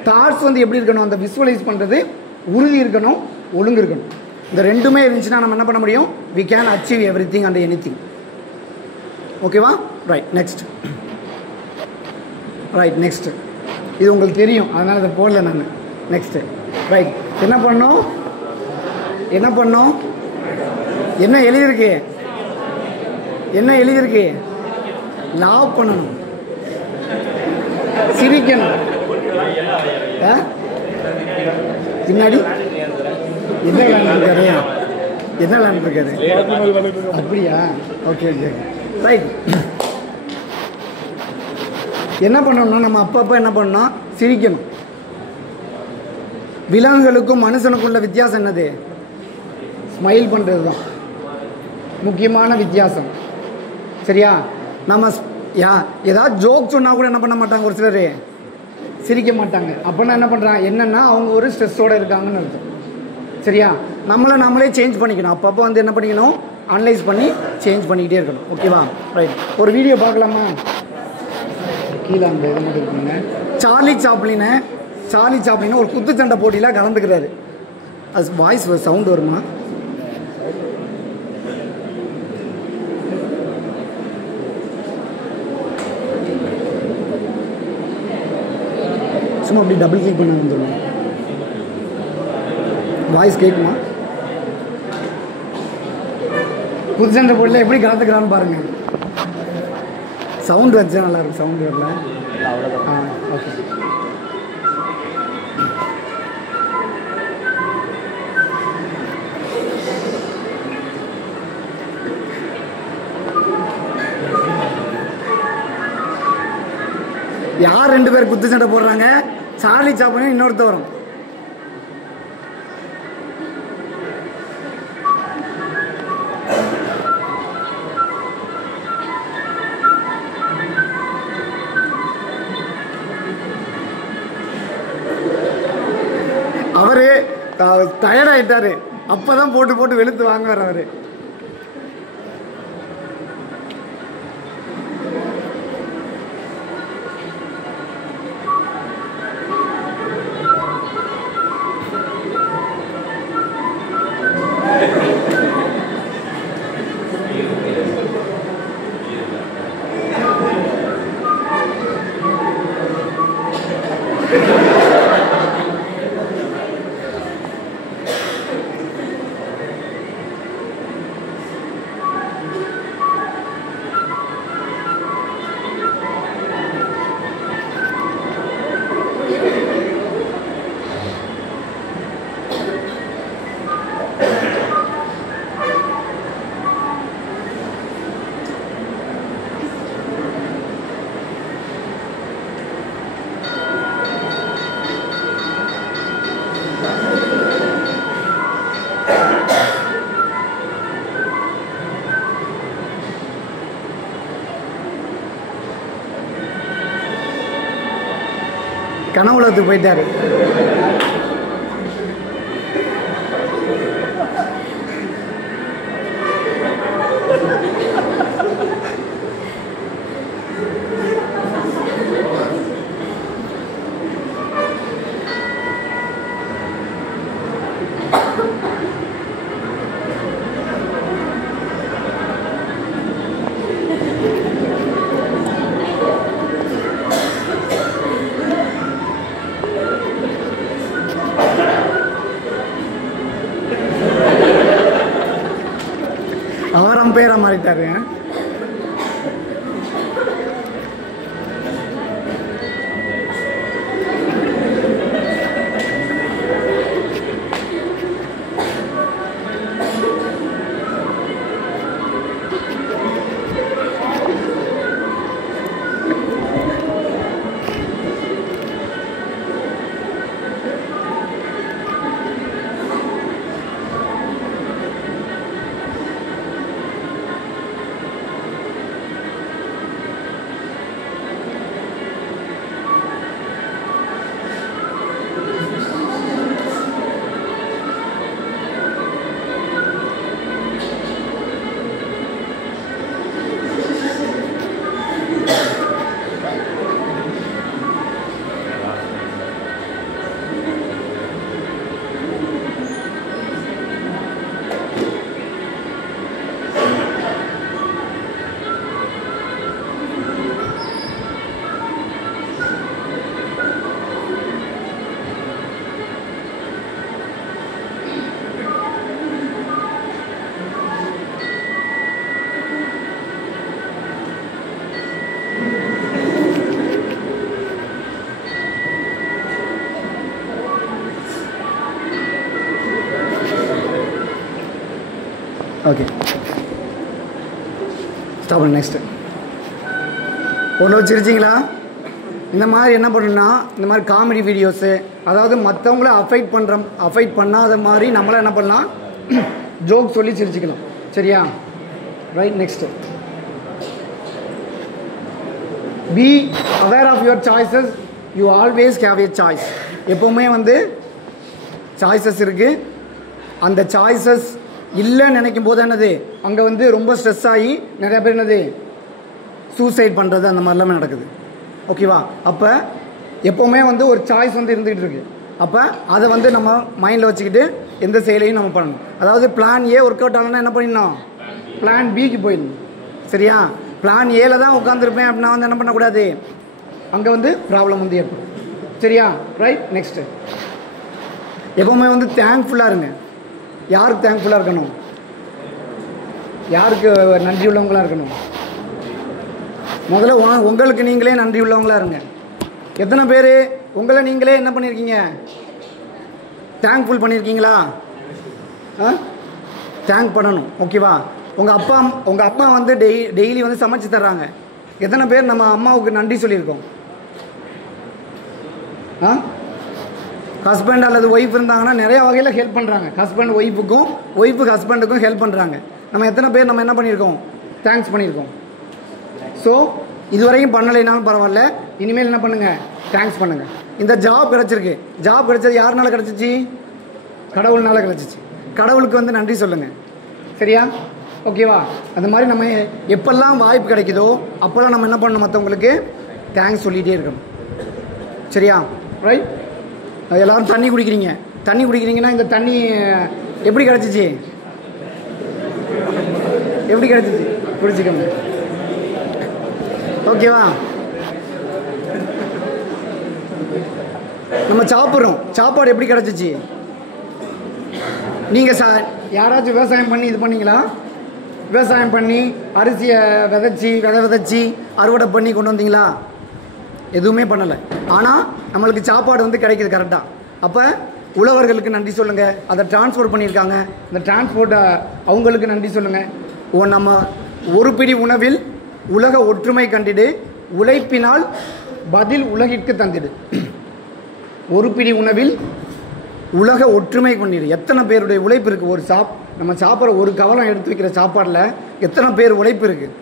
தாட்ஸ் வந்து எப்படி இருக்கணும்? அந்த விசுவலைஸ் பண்ணுறது உறுதி இருக்கணும், ஒழுங்கு இருக்கணும். இந்த ரெண்டுமே இருந்துச்சுன்னா நம்ம என்ன பண்ண முடியும்? We can achieve everything and anything. ஓகேவா? Right, next. Right, next. இது உங்களுக்கு தெரியும், அதனால் இதை போடல நான். நெக்ஸ்ட்டு. ரைட், என்ன பண்ணோம்? என்ன எழுதியிருக்கு? லாவ் பண்ணணும், சிரிக்கணும். பின்னாடி என்ன விளையாண்டுருக்காரு? அப்படியா? Okay okay, right. என்ன பண்ணணும்னா நம்ம அப்பப்போ என்ன பண்ணணும்? சிரிக்கணும். விலங்குகளுக்கும் மனுஷனுக்குள்ள வித்தியாசம் என்னது? ஸ்மைல் பண்ணுறது தான் முக்கியமான வித்தியாசம். சரியா? நம்ம ஏதாவது ஜோக் சொன்னால் கூட என்ன பண்ண மாட்டாங்க, ஒரு சிலர் சிரிக்க மாட்டாங்க. அப்போனா என்ன பண்ணுறாங்க, என்னென்னா அவங்க ஒரு ஸ்ட்ரெஸ்ஸோடு இருக்காங்கன்னு அர்த்தம். சரியா? நம்மளே சேஞ்ச் பண்ணிக்கணும். அப்பப்போ வந்து என்ன பண்ணிக்கணும், அனலைஸ் பண்ணி சேஞ்ச் பண்ணிக்கிட்டே இருக்கணும். ஓகேவா? ரைட். ஒரு வீடியோ பார்க்கலாமா? கீழே அந்த இதை மட்டும் இருக்குங்க. சார்லி சாப்ளினை ஒரு குத்துச்சண்டை போட்டியில் கலந்துக்கிறாரு. அது வாய்ஸ் சவுண்ட் வருமா? சும்மா அப்படி டபுள் கிளிக் பண்ண வந்துடும். வாய்ஸ் கேட்குமா? குத்துச்சண்டை போட்டியில் எப்படி கலந்துக்கிறான்னு பாருங்கள். சவுண்ட் வச்சா நல்லாயிருக்கும். சவுண்ட் வரல. ஓகே. யார் 2 பேர் குத்துச்சண்டை போடுறாங்க? சார்லி சாப்ளின் இன்னொருத்தவரும். அவரு டயர்டாயிட்டாரு. அப்பதான் போட்டு வெளுத்து வாங்குவார் அவரு. கனவுலத்துக்கு போயிட்டாரு. அவர் அம்பையரா மாறிட்டாரு. Okay, stop. நெக்ஸ்ட்டு ஓரளவு சிரிச்சிங்களா? இந்த மாதிரி என்ன பண்ணணும்னா, இந்த மாதிரி காமெடி வீடியோஸு, அதாவது மற்றவங்கள அஃபெக்ட் பண்ணாத மாதிரி நம்மளாம் என்ன பண்ணலாம், ஜோக் சொல்லி சிரிச்சிக்கலாம். சரியா? Right. Next be aware of your choices. You always have a choice. எப்போவுமே வந்து சாய்ஸஸ் இருக்குது. அந்த சாய்ஸஸ் இல்லைன்னு நினைக்கும் போது என்னது அங்கே வந்து ரொம்ப ஸ்ட்ரெஸ் ஆகி நிறைய பேர் என்னது சூசைட் பண்ணுறது அந்த மாதிரிலாம் நடக்குது. ஓகேவா? அப்போ எப்போவுமே வந்து ஒரு சாய்ஸ் வந்து இருந்துகிட்டு இருக்கு. அப்போ அதை வந்து நம்ம மைண்டில் வச்சுக்கிட்டு எந்த செயலையும் நம்ம பண்ணணும். அதாவது பிளான் ஏ ஒர்க் அவுட் ஆகலன்னா என்ன பண்ணிடணும், பிளான் பிக்கு போயிடணும். சரியா? பிளான் ஏல தான் உட்காந்துருப்பேன் அப்படின்னா வந்து என்ன பண்ணக்கூடாது, அங்கே வந்து ப்ராப்ளம் வந்து ஏற்படும். சரியா? ரைட். நெக்ஸ்ட்டு எப்போவுமே வந்து தேங்க்ஃபுல்லாக இருங்க. யாருக்கு தேங்க்ஃபுல்லாக இருக்கணும், யாருக்கு நன்றி உள்ளவங்களாக இருக்கணும்? முதல்ல உங்களுக்கு நீங்களே நன்றி உள்ளவங்களாக இருங்க. எத்தனை பேர் உங்களை நீங்களே என்ன பண்ணியிருக்கீங்க, தேங்க்ஃபுல் பண்ணியிருக்கீங்களா? தேங்க் பண்ணணும். ஓகேவா? உங்கள் அப்பா வந்து டெய்லி வந்து சமைச்சு தர்றாங்க. எத்தனை பேர் நம்ம அம்மாவுக்கு நன்றி சொல்லியிருக்கோம்? ஹஸ்பண்ட் அல்லது ஒய்ஃப் இருந்தாங்கன்னா நிறைய வகையில் ஹெல்ப் பண்ணுறாங்க. ஹஸ்பண்ட் ஒய்ஃபுக்கும், ஒய்ஃபுக்கு ஹஸ்பண்டுக்கும் ஹெல்ப் பண்ணுறாங்க. நம்ம எத்தனை பேர் நம்ம என்ன பண்ணியிருக்கோம், தேங்க்ஸ் பண்ணியிருக்கோம். ஸோ இதுவரையும் பண்ணலைனாலும் பரவாயில்ல, இனிமேல் என்ன பண்ணுங்கள், தேங்க்ஸ் பண்ணுங்கள். இந்த ஜாப் கிடச்சிருக்கு. ஜாப் கிடச்சது யாருனால கிடச்சிச்சு, கடவுள்னால கிடச்சிச்சு. கடவுளுக்கு வந்து நன்றி சொல்லுங்கள். சரியா? ஓகேவா? அந்த மாதிரி நம்ம எப்பெல்லாம் வாய்ப்பு கிடைக்குதோ அப்போல்லாம் நம்ம என்ன பண்ணணும், மற்றவங்களுக்கு தேங்க்ஸ் சொல்லிகிட்டே இருக்கணும். சரியா? ரைட். எல்லோரும் தண்ணி குடிக்கிறீங்கன்னா இந்த தண்ணி எப்படி கிடச்சிச்சு, எப்படி கிடச்சிச்சு குடிச்சிக்கோங்க. ஓகேவா? நம்ம சாப்பிட்றோம், சாப்பாடு எப்படி கிடச்சிச்சு? நீங்கள் யாராச்சும் விவசாயம் பண்ணி இது பண்ணீங்களா? விவசாயம் பண்ணி அரிசியை விதைச்சி அறுவடை பண்ணி கொண்டு வந்தீங்களா? எதுவுமே பண்ணலை. ஆனால் நம்மளுக்கு சாப்பாடு வந்து கிடைக்கிது கரெக்டாக. அப்போ உழவர்களுக்கு நன்றி சொல்லுங்கள். அதை டிரான்ஸ்போர்ட் பண்ணியிருக்காங்க, அந்த டிரான்ஸ்போர்ட்டை அவங்களுக்கு நன்றி சொல்லுங்கள். நம்ம ஒரு பிடி உணவில் உலக ஒற்றுமை கண்டிடு, உழைப்பினால் பதில் உலகிற்கு தந்திடு. ஒரு பிடி உணவில் உலக ஒற்றுமை கொண்டிடு. எத்தனை பேருடைய உழைப்பு இருக்குது? ஒரு நம்ம சாப்பிட்ற ஒரு கவலம் எடுத்து வைக்கிற சாப்பாடில் எத்தனை பேர் உழைப்பு இருக்குது?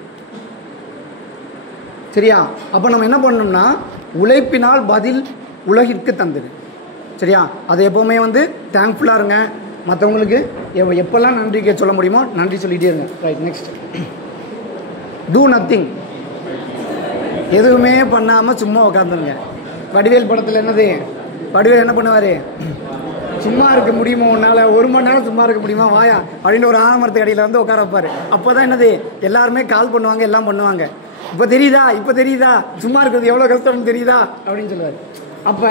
சரியா? அப்போ நம்ம என்ன பண்ணணும்னா உழைப்பினால் பதில் உலகிற்கு தந்துடு. சரியா? அது எப்போவுமே வந்து தேங்க்ஃபுல்லாக இருங்க. மற்றவங்களுக்கு எப்போல்லாம் நன்றி சொல்ல முடியுமோ நன்றி சொல்லிகிட்டே இருங்க. ரைட். Next, two nothing. எதுவுமே பண்ணாமல் சும்மா உட்காந்துருங்க. வடிவேல் படத்தில் என்னது, வடிவேல் என்ன பண்ணுவார், சும்மா இருக்க முடியுமா உன்னால், ஒரு மணி நேரம் சும்மா இருக்க முடியுமா வாயா அப்படின்னு ஒரு ஆலமரத்து அடியில் வந்து உட்கார வைப்பார். அப்போ தான் என்னது, எல்லாருமே கால் பண்ணுவாங்க, எல்லாம் பண்ணுவாங்க. இப்போ தெரியுதா சும்மா இருக்கிறது எவ்வளோ கஷ்டம்னு தெரியுதா அப்படின்னு சொல்லுவார். அப்போ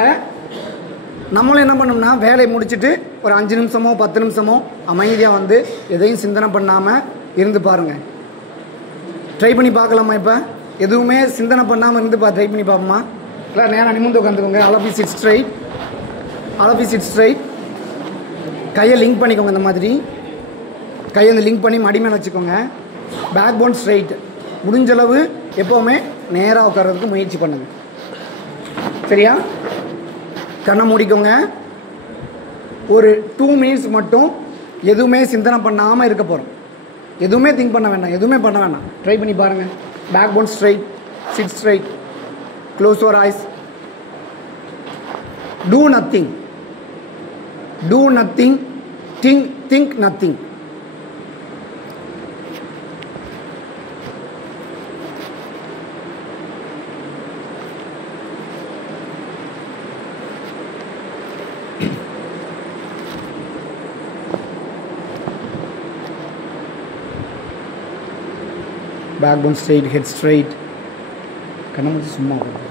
நம்மளும் என்ன பண்ணோம்னா வேலையை முடிச்சுட்டு ஒரு 5 நிமிஷமோ 10 நிமிஷமோ அமைதியாக வந்து எதையும் சிந்தனை பண்ணாமல் இருந்து பாருங்கள். ட்ரை பண்ணி பார்க்கலாமா? இப்போ எதுவுமே சிந்தனை பண்ணாமல் இருந்து ட்ரை பண்ணி பார்ப்போமா? இல்லை, நேராக நிமிர்ந்து உட்காந்துக்கோங்க. அலபி சிட் ஸ்ட்ரைட். கையை லிங்க் பண்ணிக்கோங்க. இந்த மாதிரி கையை வந்து லிங்க் பண்ணி மடி மேலே வச்சுக்கோங்க. Backbone straight. முடிஞ்சளவு எப்போவுமே நேராக உட்கார்றதுக்கு முயற்சி பண்ணுங்கள். சரியா? கண்ணை மூடிக்கோங்க. ஒரு 2 மினிட்ஸ் மட்டும் எதுவுமே சிந்தனை பண்ணாமல் இருக்க போகிறோம். எதுவுமே திங்க் பண்ண வேண்டாம், ட்ரை பண்ணி பாருங்கள். Backbone straight, sit straight, close your eyes. Do nothing, think nothing. Backbone straight, head straight. கண்ணை மூடி சும்மா உட்காரு.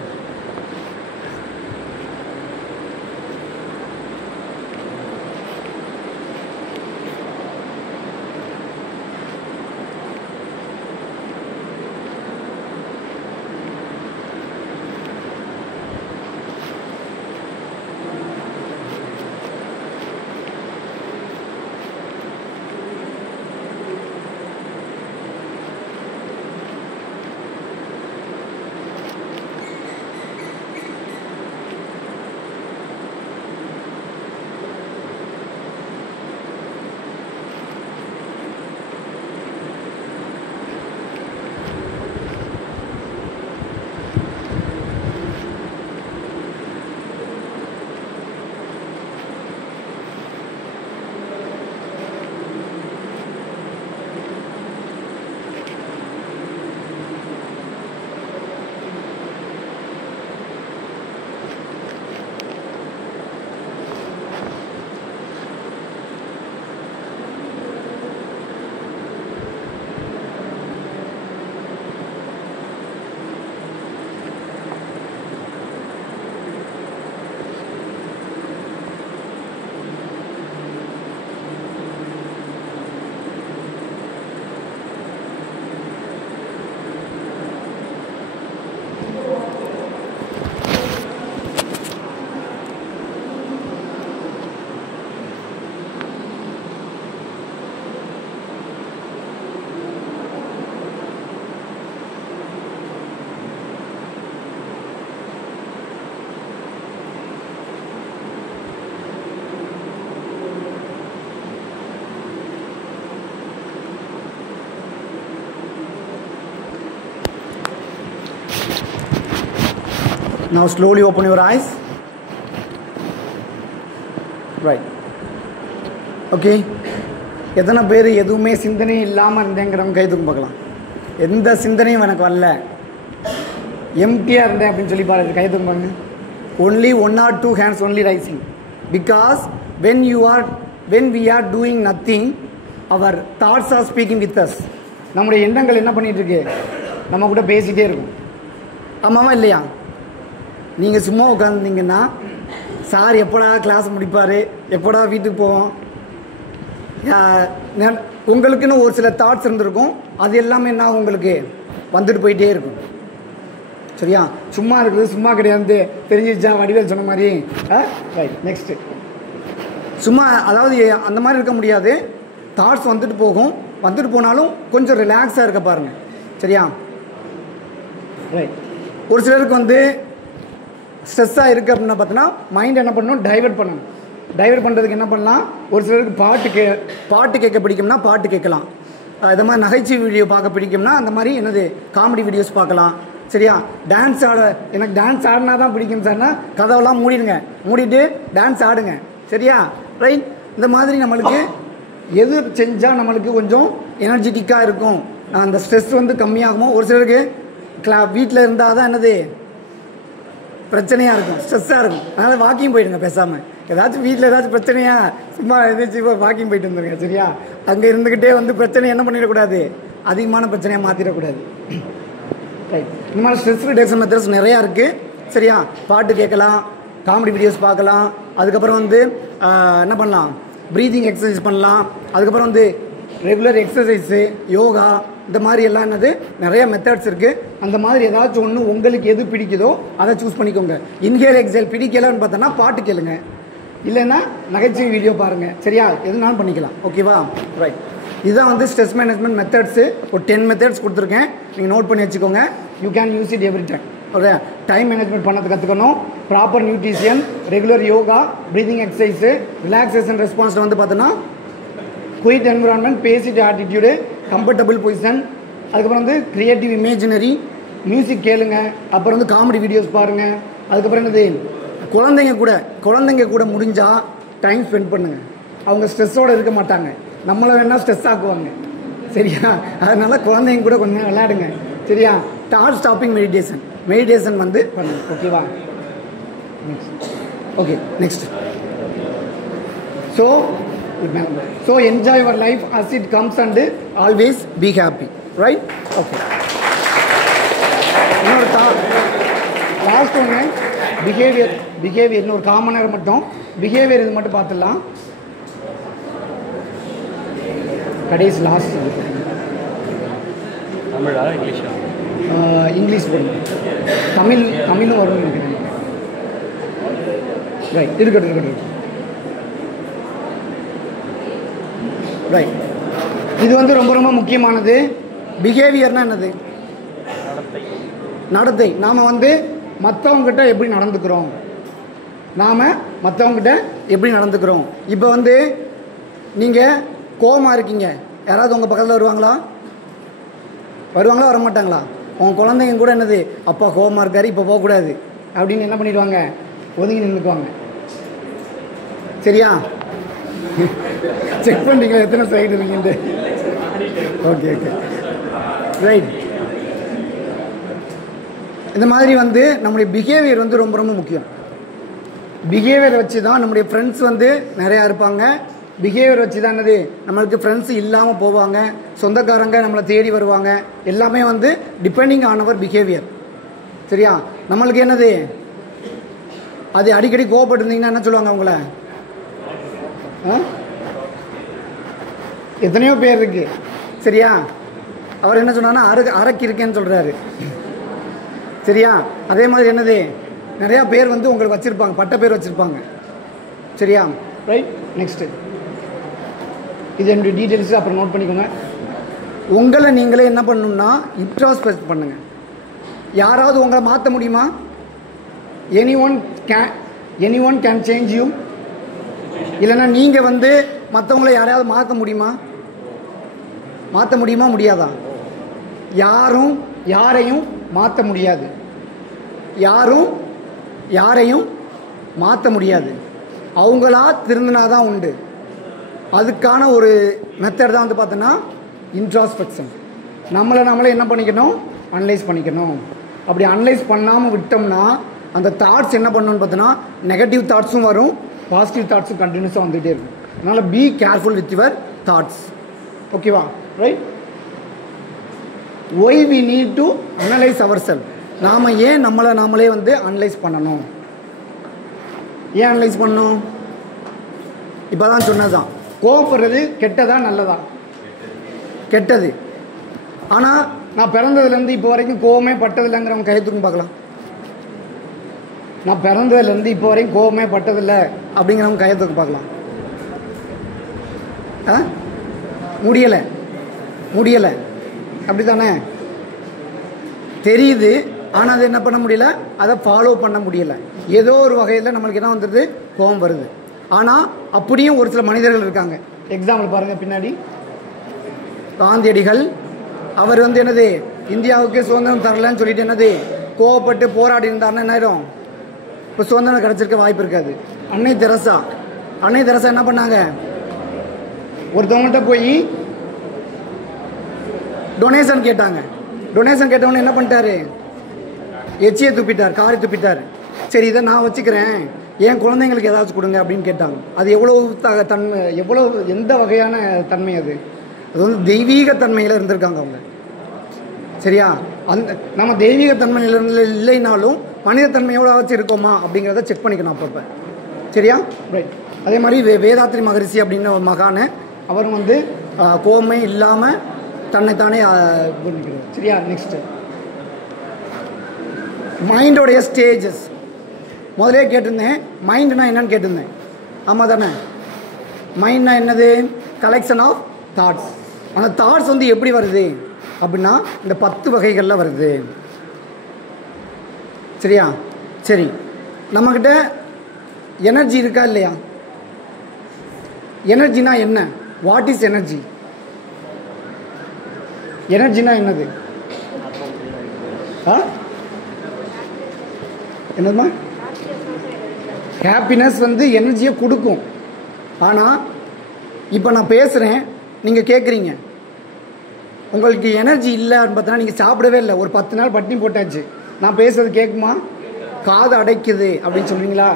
Now slowly open your eyes. Right. Okay. எத்தனை பேர் எதுவுமே சிந்தனை இல்லாமல் இருந்தேங்கிறவங்க கை தூக்கி பார்க்கலாம். எந்த சிந்தனையும் எனக்கு வரல, எம்டியாக இருந்தேன் அப்படின்னு சொல்லி பாருங்க, கை தூக்கி பாருங்க. Only 1 or 2 hands only rising. Because when we are doing nothing, our thoughts are speaking with us. நம்முடைய எண்ணங்கள் என்ன பண்ணிட்டு இருக்கு, நம்ம கூட பேசிகிட்டே இருக்கும். ஆமாவா இல்லையா? நீங்கள் சும்மா உட்காந்துருந்தீங்கன்னா சார் எப்படா கிளாஸ் முடிப்பார், எப்படா வீட்டுக்கு போவோம், உங்களுக்குன்னு ஒரு சில தாட்ஸ் இருந்திருக்கும். அது எல்லாமே என்ன உங்களுக்கு வந்துட்டு போயிட்டே இருக்கும். சரியா? சும்மா இருக்குது சும்மா கிடையாது, தெரிஞ்சிச்சா வடிவேல் சொன்ன மாதிரி. Right, next. சும்மா அதாவது அந்த மாதிரி இருக்க முடியாது. தாட்ஸ் வந்துட்டு போகும், வந்துட்டு போனாலும் கொஞ்சம் ரிலாக்ஸாக இருக்க பாருங்கள். சரியா? ரைட். ஒரு சிலருக்கு வந்து ஸ்ட்ரெஸ்ஸாக இருக்குது அப்படின்னா பார்த்தோன்னா மைண்ட் என்ன பண்ணணும், டைவெர்ட் பண்ணணும். டைவெர்ட் பண்ணுறதுக்கு என்ன பண்ணலாம், ஒரு சிலருக்கு பாட்டு கேட்க பிடிக்கும்னா பாட்டு கேட்கலாம். இது மாதிரி நகைச்சுவை வீடியோ பார்க்க பிடிக்கும்னா அந்த மாதிரி என்னது காமெடி வீடியோஸ் பார்க்கலாம். சரியா? டான்ஸ் ஆட, எனக்கு டான்ஸ் ஆடினா தான் பிடிக்கும் சார்னா கதவெல்லாம் மூடிடுங்க, மூடிட்டு டான்ஸ் ஆடுங்க. சரியா? ரைட். இந்த மாதிரி நம்மளுக்கு எது செஞ்சால் நம்மளுக்கு கொஞ்சம் எனர்ஜெட்டிக்காக இருக்கும், அந்த ஸ்ட்ரெஸ் வந்து கம்மியாகுமோ. ஒரு சிலருக்கு வீட்டில் இருந்தால் தான் என்னது பிரச்சனையாக இருக்கும், ஸ்ட்ரெஸ்ஸாக இருக்கும். அதனால் வாக்கிங் போயிடுங்க பேசாமல். ஏதாச்சும் வீட்டில் ஏதாச்சும் பிரச்சனையா சும்மா எதாச்சும் வாக்கிங் போயிட்டு வந்துடுங்க. சரியா? அங்கே இருந்துக்கிட்டே வந்து பிரச்சனை என்ன பண்ணிடக்கூடாது, அதிகமான பிரச்சனையாக மாற்றிடக்கூடாது. ரைட். இந்த மாதிரி ஸ்ட்ரெஸ் ரிடக்ஷன் மெத்தட்ஸ் நிறையா இருக்குது. சரியா? பாட்டு கேட்கலாம், காமெடி வீடியோஸ் பார்க்கலாம். அதுக்கப்புறம் வந்து என்ன பண்ணலாம், ப்ரீதிங் எக்ஸசைஸ் பண்ணலாம். அதுக்கப்புறம் வந்து ரெகுலர் எக்ஸசைஸு, யோகா, இந்த மாதிரி எல்லாம் என்னது நிறைய மெத்தட்ஸ் இருக்குது. அந்த மாதிரி ஏதாச்சும் ஒன்று உங்களுக்கு எது பிடிக்குதோ அதை சூஸ் பண்ணிக்கோங்க. இன்ஹேல் எக்ஸேல் பிடிக்கலன்னு பார்த்தோன்னா பாட்டு கேளுங்க, இல்லைன்னா நகைச்சுவை வீடியோ பாருங்கள். சரியா? எதுனாலும் பண்ணிக்கலாம். ஓகேவா? ரைட். இதுதான் வந்து ஸ்ட்ரெஸ் மேனேஜ்மெண்ட் மெத்தட்ஸு. ஒரு 10 மெத்தட்ஸ் கொடுத்துருக்கேன், நீங்கள் நோட் பண்ணி வச்சுக்கோங்க. You can use it every time. Okay? Time management பண்ணது கற்றுக்கணும், proper nutrition, regular yoga, breathing exercise, relaxation ரெஸ்பான்ஸில் வந்து பார்த்தோன்னா quiet environment, passive attitude, comfortable position, அதுக்கப்புறம் வந்து க்ரியேட்டிவ் இமேஜினரி, மியூசிக் கேளுங்க, அப்புறம் வந்து காமெடி வீடியோஸ் பாருங்கள். அதுக்கப்புறம் என்னது, குழந்தைங்க கூட முடிஞ்சால் டைம் ஸ்பெண்ட் பண்ணுங்கள். அவங்க ஸ்ட்ரெஸ்ஸோடு இருக்க மாட்டாங்க, நம்மளை வேணால் ஸ்ட்ரெஸ் ஆக்குவாங்க. சரியா? அதனால் குழந்தைங்க கூட கொஞ்சம் விளையாடுங்க. சரியா? தாட் ஸ்டாப்பிங் மெடிடேஷன் வந்து பண்ணுங்க. ஓகேவா? Okay, next. So enjoy your life as it comes and always be happy. Right? Okay. இன்னொரு லாஸ்ட் ஒன்று பிஹேவியர் இன்னொரு காமனர் மட்டும் பிஹேவியர் இது மட்டும் பார்த்துடலாம். கடைசி லாஸ்ட் தமிழா இங்கிலீஷா? இங்கிலீஷ் வரும், தமிழும் வரும்னு நினைக்கிறேன். ரைட், இருக்கட்டும். ரைட். இது வந்து ரொம்ப ரொம்ப முக்கியமானது. பிஹேவியர்னா என்னது? நடத்தை. நாம் வந்து மற்றவங்ககிட்ட எப்படி நடந்துக்கிறோம், இப்போ வந்து நீங்கள் கோவமாக இருக்கீங்க, யாராவது உங்கள் பக்கத்தில் வருவாங்களா வர மாட்டாங்களா? உங்கள் குழந்தைங்க கூட என்னது, அப்பா கோவமாக இருக்காரு இப்போ போகக்கூடாது அப்படின்னு என்ன பண்ணிடுவாங்க, ஒதுங்கி நின்றுக்குவாங்க. சரியா? செக் பண்ணுறீங்களா எத்தனை சைடு இருக்கீங்க? ஓகே. ரைட். இந்த மாதிரி வந்து நம்முடைய பிஹேவியர் வந்து ரொம்ப ரொம்ப முக்கியம். பிஹேவியர் வச்சு தான் நம்முடைய ஃப்ரெண்ட்ஸ் வந்து நிறையா இருப்பாங்க. பிஹேவியர் வச்சு தான் என்னது, நம்மளுக்கு ஃப்ரெண்ட்ஸ் இல்லாமல் போவாங்க, சொந்தக்காரங்க நம்மளை தேடி வருவாங்க. எல்லாமே வந்து டிபெண்டிங் ஆன் அவர் பிஹேவியர். சரியா? நம்மளுக்கு என்னது, அது அடிக்கடி கோவப்பட்டிருந்தீங்கன்னா என்ன சொல்லுவாங்க உங்கள? எத்தனையோ பேர் இருக்கு. சரியா? அவர் என்ன சொன்னார்னா அரக்கி இருக்கேன்னு சொல்கிறாரு. சரியா? அதே மாதிரி என்னது, நிறையா பேர் வந்து உங்களுக்கு வச்சுருப்பாங்க, பட்ட பேர் வச்சுருப்பாங்க. சரியா? ரைட். நெக்ஸ்ட்டு இது என்னுடைய டீட்டெயில்ஸு அப்புறம் நோட் பண்ணிக்கோங்க. உங்களை நீங்களே என்ன பண்ணணும்னா இன்ட்ரோஸ்பெக்ட் பண்ணுங்கள். யாராவது உங்களை மாற்ற முடியுமா? Any one can change you. இல்லைன்னா நீங்கள் வந்து மற்றவங்கள யாரையாவது மாற்ற முடியுமா முடியாதா? யாரையும் மாற்ற முடியாது. யாரையும் மாற்ற முடியாது. அவங்களா திருந்தினாதான் உண்டு. அதுக்கான ஒரு மெத்தட் தான் வந்து பார்த்தோன்னா இன்ட்ராஸ்பெக்ஷன். நம்மளே என்ன பண்ணிக்கணும், அனலைஸ் பண்ணிக்கணும். அப்படி அனலைஸ் பண்ணாமல் விட்டோம்னா அந்த தாட்ஸ் என்ன பண்ணணும்னு பார்த்தோன்னா நெகட்டிவ் தாட்ஸும் வரும், பாசிட்டிவ் தாட்ஸும் கண்டினியூஸாக வந்துகிட்டே இருக்கும். அதனால் be careful with your thoughts. ஓகேவா? Right. Why we need to analyse our self. நாம் ஏன் நாமளே வந்து அனலைஸ் பண்ணணும்? ஏன் அனலைஸ் பண்ணணும்? இப்போ தான் சொன்னதுதான், கோவப்படுறது கெட்டதா நல்லதா? கெட்டது. ஆனால் நான் பிறந்ததுலேருந்து இப்போ வரைக்கும் கோவமே பட்டதில்லைங்கிறவங்க கையெழுத்துக்கும் பார்க்கலாம். நான் பிறந்ததுலேருந்து இப்போ வரைக்கும் கோவமே பட்டதில்லை அப்படிங்கிறவங்க கையெழுத்துக்கு பார்க்கலாம். முடியலை அப்படி தானே தெரியுது. ஆனால் அதை என்ன பண்ண முடியல, அதை ஃபாலோ பண்ண முடியலை. ஏதோ ஒரு வகையில் நம்மளுக்கு என்ன வந்துடுது, கோபம் வருது. ஆனால் அப்படியும் ஒரு சில மனிதர்கள் இருக்காங்க. எக்ஸாம்பிள் பாருங்கள், பின்னாடி காந்தியடிகள் அவர் வந்து என்னது, இந்தியாவுக்கு சுதந்திரம் தரலன்னு சொல்லிட்டு என்னது கோவப்பட்டு போராடி இருந்தாருன்னா என்ன ஆயிடும், இப்போ சுதந்திரம் கிடச்சிருக்க வாய்ப்பு இருக்காது. அன்னை தெரசா என்ன பண்ணாங்க, ஒருத்தவங்கள்ட்ட போய் டொனேஷன் கேட்டாங்க. டொனேஷன் கேட்டவொன்னே என்ன பண்ணிட்டாரு, எச்சியை துப்பிட்டார், காரி துப்பிட்டார். சரி, இதை நான் வச்சுக்கிறேன், என் குழந்தைங்களுக்கு ஏதாச்சும் கொடுங்க அப்படின்னு கேட்டாங்க. அது எவ்வளோ எந்த வகையான தன்மை அது வந்து தெய்வீக தன்மையில் இருந்திருக்காங்க அவங்க. சரியா? நம்ம தெய்வீக தன்மையில் இல்லைனாலும் மனிதத்தன்மையோட வச்சு இருக்கோமா அப்படிங்கிறத செக் பண்ணிக்கணும் அப்பப்போ. சரியா? ரைட். அதே மாதிரி வேதாத்ரி மகரிஷி அப்படின்ற ஒரு மகான அவரும் வந்து கோபமே இல்லாமல் தன்னைத்தானே பண்ணிக்கிறார். சரியா? நெக்ஸ்ட்டு மைண்டோடைய ஸ்டேஜஸ் முதலே கேட்டிருந்தேன். மைண்ட்னா என்னன்னு கேட்டிருந்தேன். ஆமாம் தானே? மைண்ட்னா என்னது, கலெக்ஷன் ஆஃப் தாட்ஸ். அந்த தாட்ஸ் வந்து எப்படி வருது அப்படின்னா இந்த 10 வகைகளில் வருது. சரியா? சரி, நம்மக்கிட்ட எனர்ஜி இருக்கா இல்லையா? எனர்ஜினா என்ன? What is energy? எனர்ஜினா என்னது? என்னதுமா? ஹாப்பினஸ் வந்து எனர்ஜியை கொடுக்கும். ஆனால் இப்போ நான் பேசுகிறேன், நீங்கள் கேட்குறீங்க, உங்களுக்கு எனர்ஜி இல்லைன்னு பார்த்தா நீங்கள் சாப்பிடவே இல்லை, ஒரு 10 நாள் பட்டினி போட்டாச்சு, நான் பேசுறது கேட்குமா? காது அடைக்குது அப்படின்னு சொல்கிறீங்களா?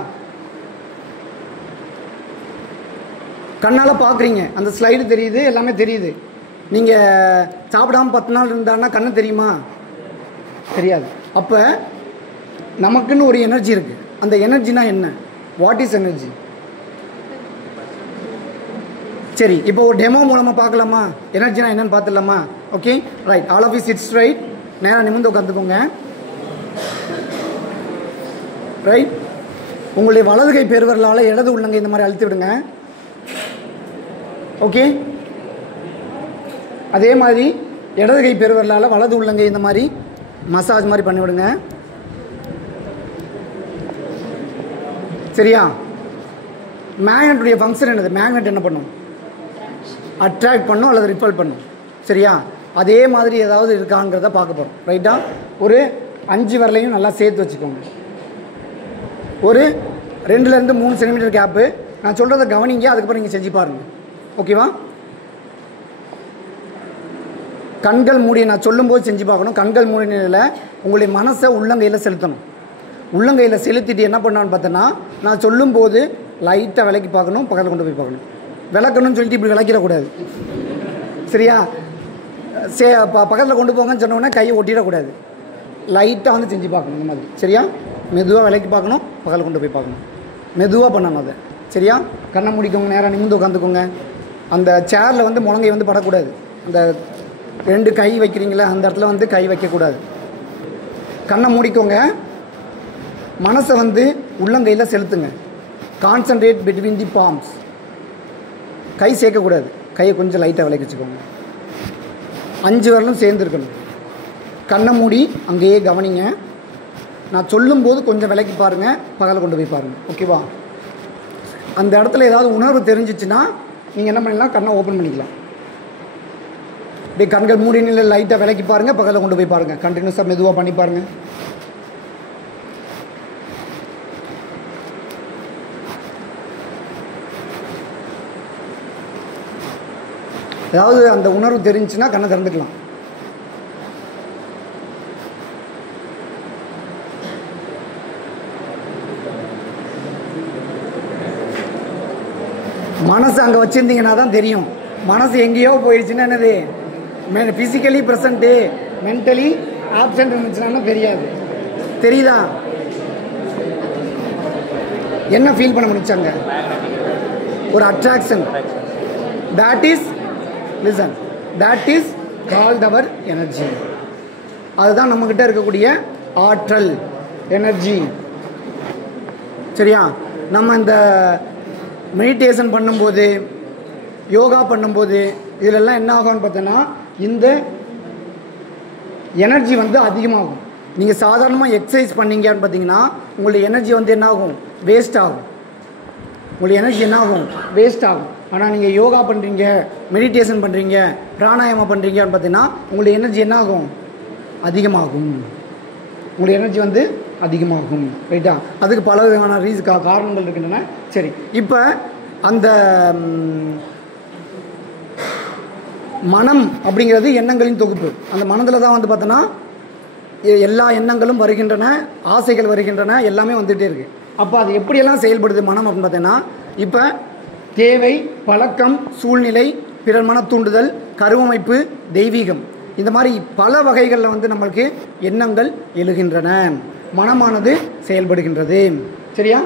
கண்ணால் பார்க்குறீங்க, அந்த ஸ்லைடு தெரியுது, எல்லாமே தெரியுது. நீங்கள் சாப்பிடாமல் 10 நாள் இருந்தான்னா கண்ணு தெரியுமா? தெரியாது. அப்போ நமக்குன்னு ஒரு எனர்ஜி இருக்குது. அந்த எனர்ஜினா என்ன? What is energy? சரி, இப்போ ஒரு டெமோ மூலமாக பார்க்கலாமா? எனர்ஜினா என்னன்னு பார்த்துடலாமா? Okay, right. All of you sit straight. நேராக நிமிர்ந்து உட்காந்துக்கோங்க. ரைட். உங்களுடைய வலது கை பெருவரலால் இடது உள்ளங்கை இந்த மாதிரி அழுத்தி விடுங்க. ஓகே. அதே மாதிரி இடது கை பெருவரலால் வலது உள்ளங்கை இந்த மாதிரி மசாஜ் மாதிரி பண்ணிவிடுங்க. சரியா? மேக்னெட்டுடைய ஃபங்க்ஷன் என்னது? மேக்னெட் என்ன பண்ணும்? அட்ராக்ட் பண்ணும் அல்லது ரிப்பல் பண்ணும். சரியா? அதே மாதிரி ஏதாவது இருக்காங்கிறத பார்க்க போகிறோம். ரைட்டா? ஒரு 5 விரலையும் நல்லா சேர்த்து வச்சுக்கோங்க. ஒரு 2லேருந்து 3 சென்டிமீட்டர் கேப்பு. நான் சொல்கிறத கவனிங்க, அதுக்கப்புறம் நீங்கள் செஞ்சு பாருங்கள். ஓகேவா? கண்கள் மூடி, நான் சொல்லும்போது செஞ்சு பார்க்கணும். கண்கள் மூடி நிலையில் உங்களுடைய மனசை உள்ளங்கையில் செலுத்தணும். உள்ளங்கையில் செலுத்திட்டு என்ன பண்ணான்னு பார்த்தோன்னா, நான் சொல்லும்போது லைட்டாக விளக்கி பார்க்கணும், பக்கத்தில் கொண்டு போய் பார்க்கணும். விளக்கணும்னு சொல்லிட்டு இப்படி விளக்கிடக்கூடாது. சரியா? பக்கத்தில் கொண்டு போங்கன்னு சொன்னோடனே கையை ஒட்டிடக்கூடாது. லைட்டாக வந்து செஞ்சு பார்க்கணும் இந்த மாதிரி. சரியா? மெதுவாக விளக்கி பார்க்கணும், பக்கத்தில் கொண்டு போய் பார்க்கணும். மெதுவாக பண்ணணும் அதை. சரியா? கண்ணை முடிக்கோங்க, நேராக நிமிர்ந்து உட்காந்துக்கோங்க. அந்த சேரில் வந்து முழங்கை வந்து படக்கூடாது. அந்த 2 கை வைக்கிறீங்களா அந்த இடத்துல வந்து கை வைக்கக்கூடாது. கண்ணை மூடிக்கோங்க. மனசை வந்து உள்ளங்கையில் செலுத்துங்க. Concentrate between the palms. கை சேர்க்கக்கூடாது. கையை கொஞ்சம் லைட்டாக விளக்கி வச்சுக்கோங்க. 5 விரலும் சேர்ந்துருக்கணும். கண்ணை மூடி அங்கேயே கவனிங்க. நான் சொல்லும்போது கொஞ்சம் விளக்கி பாருங்கள், பகலில் கொண்டு போய் பாருங்கள். ஓகேவா? அந்த இடத்துல ஏதாவது உணர்வு தெரிஞ்சிச்சுன்னா நீங்கள் என்ன பண்ணலாம், கண்ணை ஓப்பன் பண்ணிக்கலாம். இப்படி கண்கள் மூடி நிலை லைட்டாக விளக்கி பாருங்கள், பகலில் கொண்டு போய் பாருங்கள். கண்டினியூஸாக மெதுவாக பண்ணி பாருங்கள். ஏதாவது அந்த உணர்வு தெரிஞ்சுன்னா கண்ணை திறந்துக்கலாம். மனசு அங்கே வச்சுருந்தீங்கன்னா தான் தெரியும். மனசு எங்கேயோ போயிடுச்சுன்னா என்னது, ஃபிசிக்கலி ப்ரெசண்ட்டு மென்டலி ஆப்சென்ட் இருந்துச்சுன்னா தெரியாது. தெரியுதா? என்ன ஃபீல் பண்ண முடிச்சாங்க? ஒரு attraction. that is listen, that is called our energy. அதுதான் நம்மக்கிட்ட இருக்கக்கூடிய ஆற்றல், எனர்ஜி. சரியா? நம்ம இந்த மெடிடேஷன் பண்ணும்போது, யோகா பண்ணும்போது இதிலெல்லாம் என்ன ஆகும்னு பார்த்தோன்னா இந்த எனர்ஜி வந்து அதிகமாகும். நீங்கள் சாதாரணமாக எக்ஸசைஸ் பண்ணீங்கன்னு பார்த்தீங்கன்னா உங்களுடைய எனர்ஜி வந்து என்ன ஆகும்? வேஸ்ட் ஆகும். உங்களுடைய எனர்ஜி என்ன ஆகும்? வேஸ்ட் ஆகும். ஆனால் நீங்கள் யோகா பண்ணுறீங்க, மெடிடேஷன் பண்ணுறீங்க, பிராணாயாமம் பண்ணுறீங்கன்னு பார்த்தீங்கன்னா உங்களுடைய எனர்ஜி என்ன ஆகும்? அதிகமாகும். உங்களுடைய எனர்ஜி வந்து அதிகமாகும். ரைட்டா? அதுக்கு பல விதமான காரணங்கள் இருக்கின்றன. சரி, இப்போ அந்த மனம் அப்படிங்கிறது எண்ணங்களின் தொகுப்பு. அந்த மனதில் தான் வந்து பார்த்தோன்னா எல்லா எண்ணங்களும் வருகின்றன, ஆசைகள் வருகின்றன, எல்லாமே வந்துகிட்டே இருக்குது. அப்போ அது எப்படியெல்லாம் செயல்படுது மனம் அப்படின்னு பார்த்தீங்கன்னா, இப்போ தேவை, பழக்கம், சூழ்நிலை, பிறர் மன தூண்டுதல், கருவமைப்பு, தெய்வீகம், இந்த மாதிரி பல வகைகளில் வந்து நம்மளுக்கு எண்ணங்கள் எழுகின்றன, மனமானது செயல்படுகின்றது. சரியா?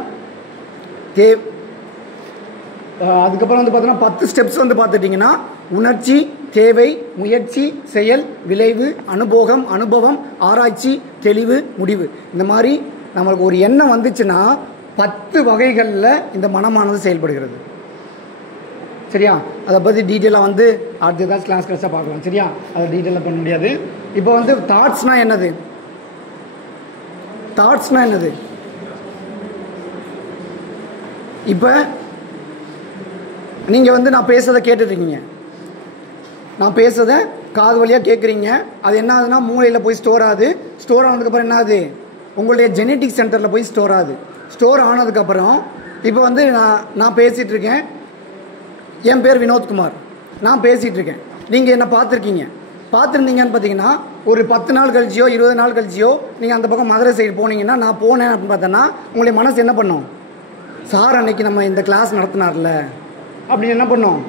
அதுக்கப்புறம் வந்து பார்த்தோன்னா 10 ஸ்டெப்ஸ் வந்து பார்த்துட்டிங்கன்னா உணர்ச்சி, தேவை, முயற்சி, செயல், விளைவு, அனுபவம், ஆராய்ச்சி, தெளிவு, முடிவு. இந்த மாதிரி நம்மளுக்கு ஒரு எண்ணம் வந்துச்சுன்னா 10 வகைகளில் இந்த மனமானது செயல்படுகிறது. சரியா? அதை பற்றி டீட்டெயிலாக வந்து அடுத்த தான் கிளாஸாக பார்க்கலாம். சரியா? அதை டீட்டெயிலாக பண்ண முடியாது. இப்போ வந்து தாட்ஸ்னால் என்னது? தாட்ஸ்னால் என்னது? இப்போ நீங்கள் வந்து நான் பேசுறதை கேட்டுட்ருக்கீங்க, நான் பேசுறதை காது வழியாக கேட்குறீங்க. அது என்ன ஆகுதுன்னா மூளையில் போய் ஸ்டோர் ஆகுது. ஸ்டோர் ஆனதுக்கப்புறம் என்ன ஆகுது? உங்களுடைய ஜெனட்டிக் சென்டரில் போய் ஸ்டோர் ஆகுது. ஸ்டோர் ஆனதுக்கப்புறம் இப்போ வந்து நான் பேசிகிட்டு இருக்கேன். என் பேர் வினோத்குமார். நான் பேசிகிட்டு இருக்கேன். நீங்கள் என்னை பார்த்துருந்தீங்கன்னு பார்த்தீங்கன்னா ஒரு 10 நாள் கழிச்சியோ 20 நாள் கழிச்சியோ நீங்கள் அந்த பக்கம் மதுரை சைடு போனீங்கன்னா, நான் போனேன் அப்படின்னு பார்த்தோன்னா உங்களுடைய மனசு என்ன பண்ணும்? சார் அன்னைக்கு நம்ம இந்த கிளாஸ் நடத்தினார்ல அப்படின்னு என்ன பண்ணும்?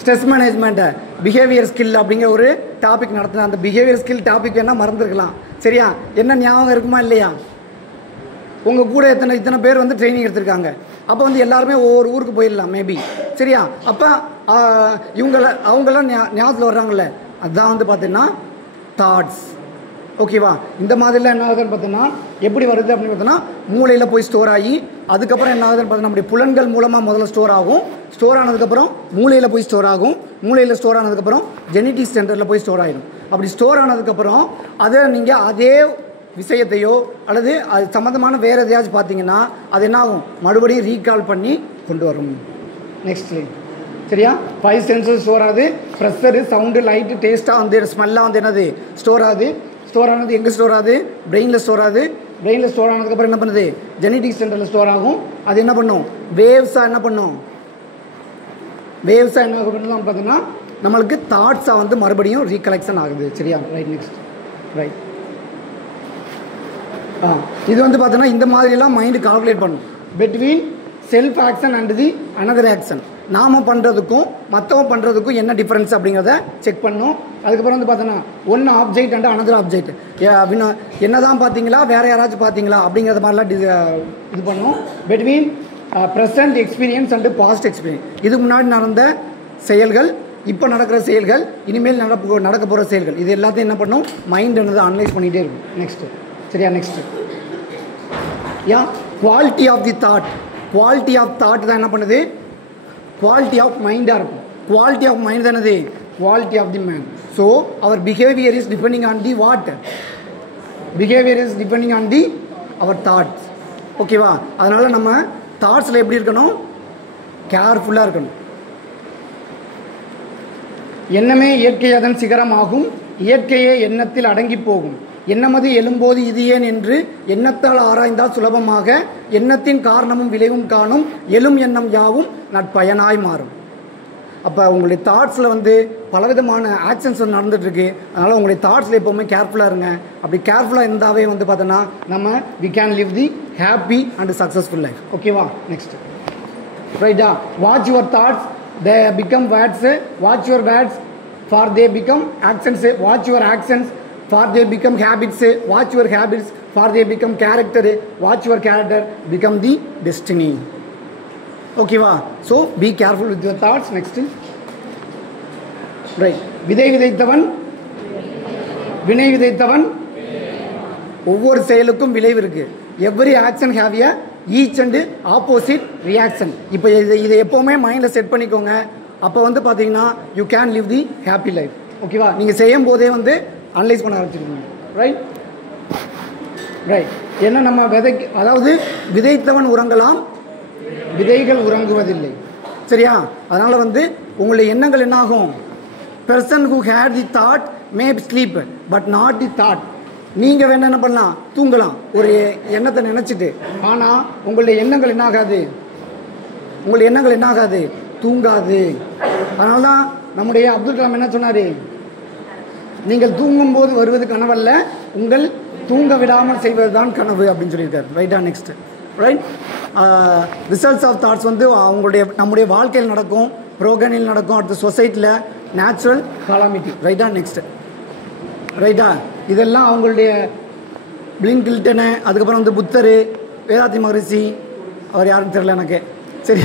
ஸ்ட்ரெஸ் மேனேஜ்மெண்ட்டு, பிஹேவியர் ஸ்கில் அப்படிங்கிற ஒரு டாபிக் நடத்தினா அந்த பிஹேவியர் ஸ்கில் டாபிக் வேணால் மறந்துருக்கலாம். சரியா? என்ன ஞாபகம் இருக்குமா இல்லையா? உங்கள் கூட இத்தனை பேர் வந்து ட்ரைனிங் எடுத்திருக்காங்க. அப்போ வந்து எல்லாருமே ஒவ்வொரு ஊருக்கு போயிடலாம் மேபி. சரியா? அப்போ அவங்களாம் ஞாபகத்தில் வர்றாங்கல்ல, அதுதான் வந்து பார்த்தீங்கன்னா தாட்ஸ். ஓகேவா? இந்த மாதிரிலாம் என்ன ஆகுதுன்னு பார்த்தோன்னா எப்படி வருது அப்படின்னு பார்த்தோன்னா மூளையில் போய் ஸ்டோர் ஆகி அதுக்கப்புறம் என்ன ஆகுதுன்னு பார்த்தோன்னா நம்முடைய புலன்கள் மூலமாக முதல்ல ஸ்டோர் ஆகும். ஸ்டோர் ஆனதுக்கப்புறம் மூளையில் போய் ஸ்டோர் ஆகும். மூளையில் ஸ்டோர் ஆனதுக்கப்புறம் ஜெனட்டிக் சென்டரில் போய் ஸ்டோர் ஆகிடும். அப்படி ஸ்டோர் ஆனதுக்கப்புறம் அதை நீங்கள் அதே விஷயத்தையோ அல்லது அது சம்மந்தமான வேறு எதையாச்சும் பார்த்தீங்கன்னா அது என்ன ஆகும்? மறுபடியும் ரீகால் பண்ணி கொண்டு வரும். நெக்ஸ்ட். சரியா? 5 சென்சஸ் ஸ்டோர் ஆகுது. ப்ரெஷரு, சவுண்டு, லைட்டு, டேஸ்ட்டாக வந்து ஸ்மெல்லாக வந்து என்னது ஸ்டோர் ஆகுது. ஸ்டோர் ஆனது எங்கே ஸ்டோர் ஆகுது? பிரெயினில் ஸ்டோர் ஆகுது. பிரெயினில் ஸ்டோர் ஆனதுக்கப்புறம் என்ன பண்ணுது? ஜெனட்டிக் சென்டரில் ஸ்டோர் ஆகும். அது என்ன பண்ணும்? வேவ்ஸாக என்ன பண்ணும்? வேவ்ஸாக என்ன ஆகுதுன்னு பார்த்தீங்கன்னா நம்மளுக்கு தாட்ஸாக வந்து மறுபடியும் ரீகலெக்ஷன் ஆகுது. சரியா? ரைட். நெக்ஸ்ட். ரைட். இது வந்து பார்த்தோன்னா இந்த மாதிரிலாம் மைண்டு கால்குலேட் பண்ணும் between self action and the another action. நாம் பண்ணுறதுக்கும் மற்றவங்க பண்ணுறதுக்கும் என்ன டிஃப்ரென்ஸ் அப்படிங்கிறத செக் பண்ணும். அதுக்கப்புறம் வந்து பார்த்தோன்னா one object and another object என்ன தான் பார்த்தீங்களா, வேறு யாராச்சும் பார்த்தீங்களா அப்படிங்கிறத மாதிரிலாம் இது பண்ணும். Between present experience and past experience. இதுக்கு முன்னாடி நடந்த செயல்கள், இப்போ நடக்கிற செயல்கள், இனிமேல் நடக்க போகிற செயல்கள், இது எல்லாத்தையும் என்ன பண்ணும்? மைண்ட் என்னது அனலைஸ் பண்ணிகிட்டே இருக்கும். நெக்ஸ்ட்டு. சரியா? Next. Quality of the thought. Quality of thought தான் என்ன பண்ணுது? குவாலிட்டி ஆஃப் மைண்டாக இருக்கும். குவாலிட்டி ஆஃப் மைண்ட் தான் என்னது? Quality of the mind. So our behaviour is depending on the what? Behaviour is depending on the our thoughts. ஓகேவா? அதனால் நம்ம தாட்ஸில் எப்படி இருக்கணும்? கேர்ஃபுல்லாக இருக்கணும். எண்ணமே இயற்கை அதன் சிகரம் ஆகும், இயற்கையே எண்ணத்தில் அடங்கி போகும், எண்ணமது எழும்போது இது ஏன் என்று எண்ணத்தால் ஆராய்ந்தால் சுலபமாக எண்ணத்தின் காரணமும் விளைவும் காணும், எழும் எண்ணம் யாவும் நற்பயனாய் மாறும். அப்போ உங்களுடைய தாட்ஸில் வந்து பலவிதமான ஆக்ஷன்ஸ் வந்து நடந்துகிட்ருக்கு. அதனால் உங்களுடைய தாட்ஸில் எப்போவுமே கேர்ஃபுல்லாக இருங்க. அப்படி கேர்ஃபுல்லாக இருந்தாவே வந்து பார்த்தோன்னா நம்ம we can live the happy and successful life. ஓகேவா? நெக்ஸ்ட் ரைட்டா, watch your thoughts they become words, watch your words for they become actions, watch your actions for they become habits, watch your habits for they become character, watch your character become the destiny. Okay va? So be careful with your thoughts. Next, right, vidai vidaithavan vinai vidaithavan, ஒவ்வொரு செயலுக்கும் விளைவு இருக்கு. every action have a each and opposite reaction. இப்போ இதை எப்பவுமே மைண்ட்ல set பண்ணிக்கோங்க. அப்போ வந்து பாத்தீங்கன்னா you can live the happy life. ஓகேவா? நீங்க செய்யும் போதே வந்து அனலைஸ் பண்ண ஆரம்பிச்சிருக்கீங்க. ரைட் ரைட் என்ன நம்ம அதாவது விதைத்தவன் உறங்கலாம், விதைகள் உறங்குவதில்லை. சரியா? அதனால் வந்து உங்களுடைய எண்ணங்கள் என்னாகும்? Person who had the thought may sleep but not the thought. நீங்கள் வேணா என்ன பண்ணலாம்? தூங்கலாம் ஒரு எண்ணத்தை நினச்சிட்டு. ஆனால் உங்களுடைய எண்ணங்கள் என்னாகாது? உங்களுடைய எண்ணங்கள் என்னாகாது? தூங்காது. அதனால தான் நம்முடைய அப்துல் கலாம் என்ன சொன்னார்? நீங்கள் தூங்கும்போது வருவது கனவல்ல, உங்கள் தூங்க விடாமல் செய்வது தான் கனவு அப்படின்னு சொல்லியிருக்காரு. ரைட்டா? Next right, results of thoughts வந்து நம்முடைய வாழ்க்கையில் நடக்கும், ப்ரோக்ராமில் நடக்கும், அடுத்த சொசைட்டியில் நேச்சுரல் காலாமிட்டி. ரைட்டா? நெக்ஸ்ட் ரைட்டா, இதெல்லாம் அவங்களுடைய பிளின்கில்டனு, அதுக்கப்புறம் வந்து புத்தர், வேதாத்தி மகரிஷி, அவர் யாருன்னு தெரியல எனக்கு. சரி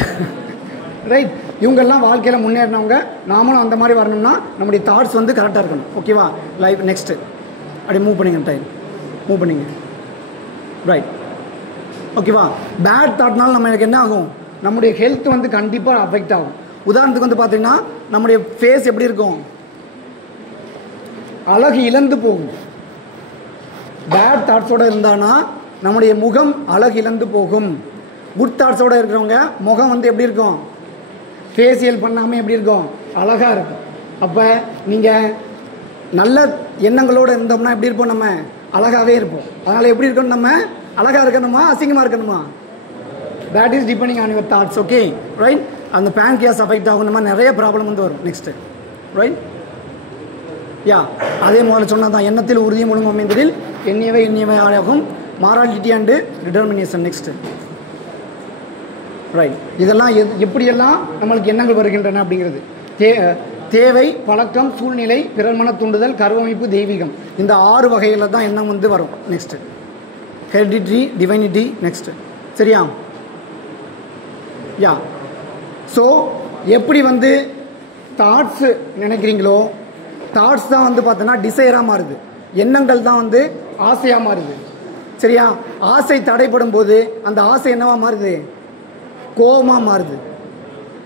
ரைட், இவங்கெல்லாம் வாழ்க்கையில் முன்னேறினவங்க. நாமளும் அந்த மாதிரி வரணும்னா நம்முடைய தாட்ஸ் வந்து கரெக்டாக இருக்கணும். ஓகேவா? லைஃப் நெக்ஸ்ட்டு அப்படி மூவ் பண்ணிங்க, டைம் மூவ் பண்ணிங்க. ரைட், ஓகேவா? பேட் தாட்னால நம்ம எனக்கு என்ன ஆகும்? நம்முடைய ஹெல்த் வந்து கண்டிப்பாக அஃபெக்ட் ஆகும். உதாரணத்துக்கு வந்து பார்த்தீங்கன்னா நம்முடைய ஃபேஸ் எப்படி இருக்கும்? அழகு இழந்து போகும். பேட் தாட்ஸோடு இருந்தானா நம்முடைய முகம் அழகு இழந்து போகும். குட் தாட்ஸோடு இருக்கிறவங்க முகம் வந்து எப்படி இருக்கும்? ஃபேஷியல் பண்ணாமல் எப்படி இருக்கும்? அழகாக இருக்கும். அப்போ நீங்கள் நல்ல எண்ணங்களோடு இருந்தோம்னா எப்படி இருப்போம்? நம்ம அழகாகவே இருப்போம். அதனால் எப்படி இருக்கணும்? நம்ம அழகாக இருக்கணுமா அசிங்கமாக இருக்கணுமா? that is depending on your thoughts. Okay, right? அந்த pancreas அஃபெக்ட் ஆகும். நம்ம நிறைய ப்ராப்ளம் வந்து வரும். நெக்ஸ்ட்டு ரைட், யா, அதே முதல்ல சொன்னதான், எண்ணத்தில் உறுதியும் ஒழுங்கும் அமைந்ததில் எண்ணியவை ஆகும், morality and determination. Next right, இதெல்லாம் எப்படியெல்லாம் நம்மளுக்கு எண்ணங்கள் வருகின்றன அப்படிங்கிறது தேவை, பழக்கம், சூழ்நிலை, பிறர்மன தூண்டுதல், கருவமைப்பு, தெய்வீகம். இந்த 6 வகையில் தான் எண்ணம் வந்து வரும். Next hereditary, divinity. நெக்ஸ்ட்டு சரியா? யா, ஸோ எப்படி வந்து தாட்ஸு நினைக்கிறீங்களோ, தாட்ஸ் தான் வந்து பார்த்தோன்னா டிசைராக மாறுது. எண்ணங்கள் தான் வந்து ஆசையாக மாறுது. சரியா? ஆசை தடைப்படும் போது அந்த ஆசை என்னவா மாறுது? கோபமாக மாறுது.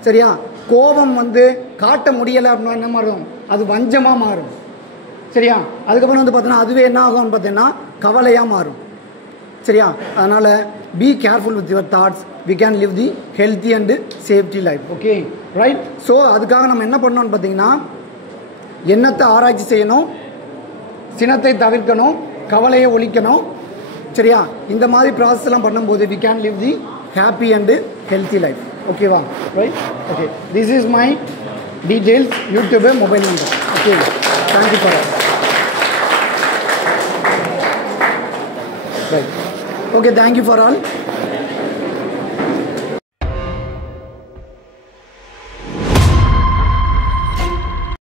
சரியா? கோபம் வந்து காட்ட முடியலை அப்படின்னா என்ன மாறும்? அது வஞ்சமாக மாறும். சரியா? அதுக்கப்புறம் வந்து பார்த்தோன்னா அதுவே என்ன ஆகும்னு பார்த்தீங்கன்னா கவலையாக மாறும். சரியா? அதனால் be careful with your thoughts. We can live the healthy and safety life. Okay, right. So அதுக்காக நம்ம என்ன பண்ணோம்னு பார்த்தீங்கன்னா எண்ணத்தை ஆராய்ச்சி செய்யணும், சினத்தை தவிர்க்கணும், கவலையை ஒழிக்கணும். சரியா? இந்த மாதிரி ப்ராசஸ்லாம் பண்ணும்போது we can live the happy and healthy life. ஓகேவா? Right, okay. This is my details, YouTube mobile number. Okay, thank you for right. Okay, thank you for all.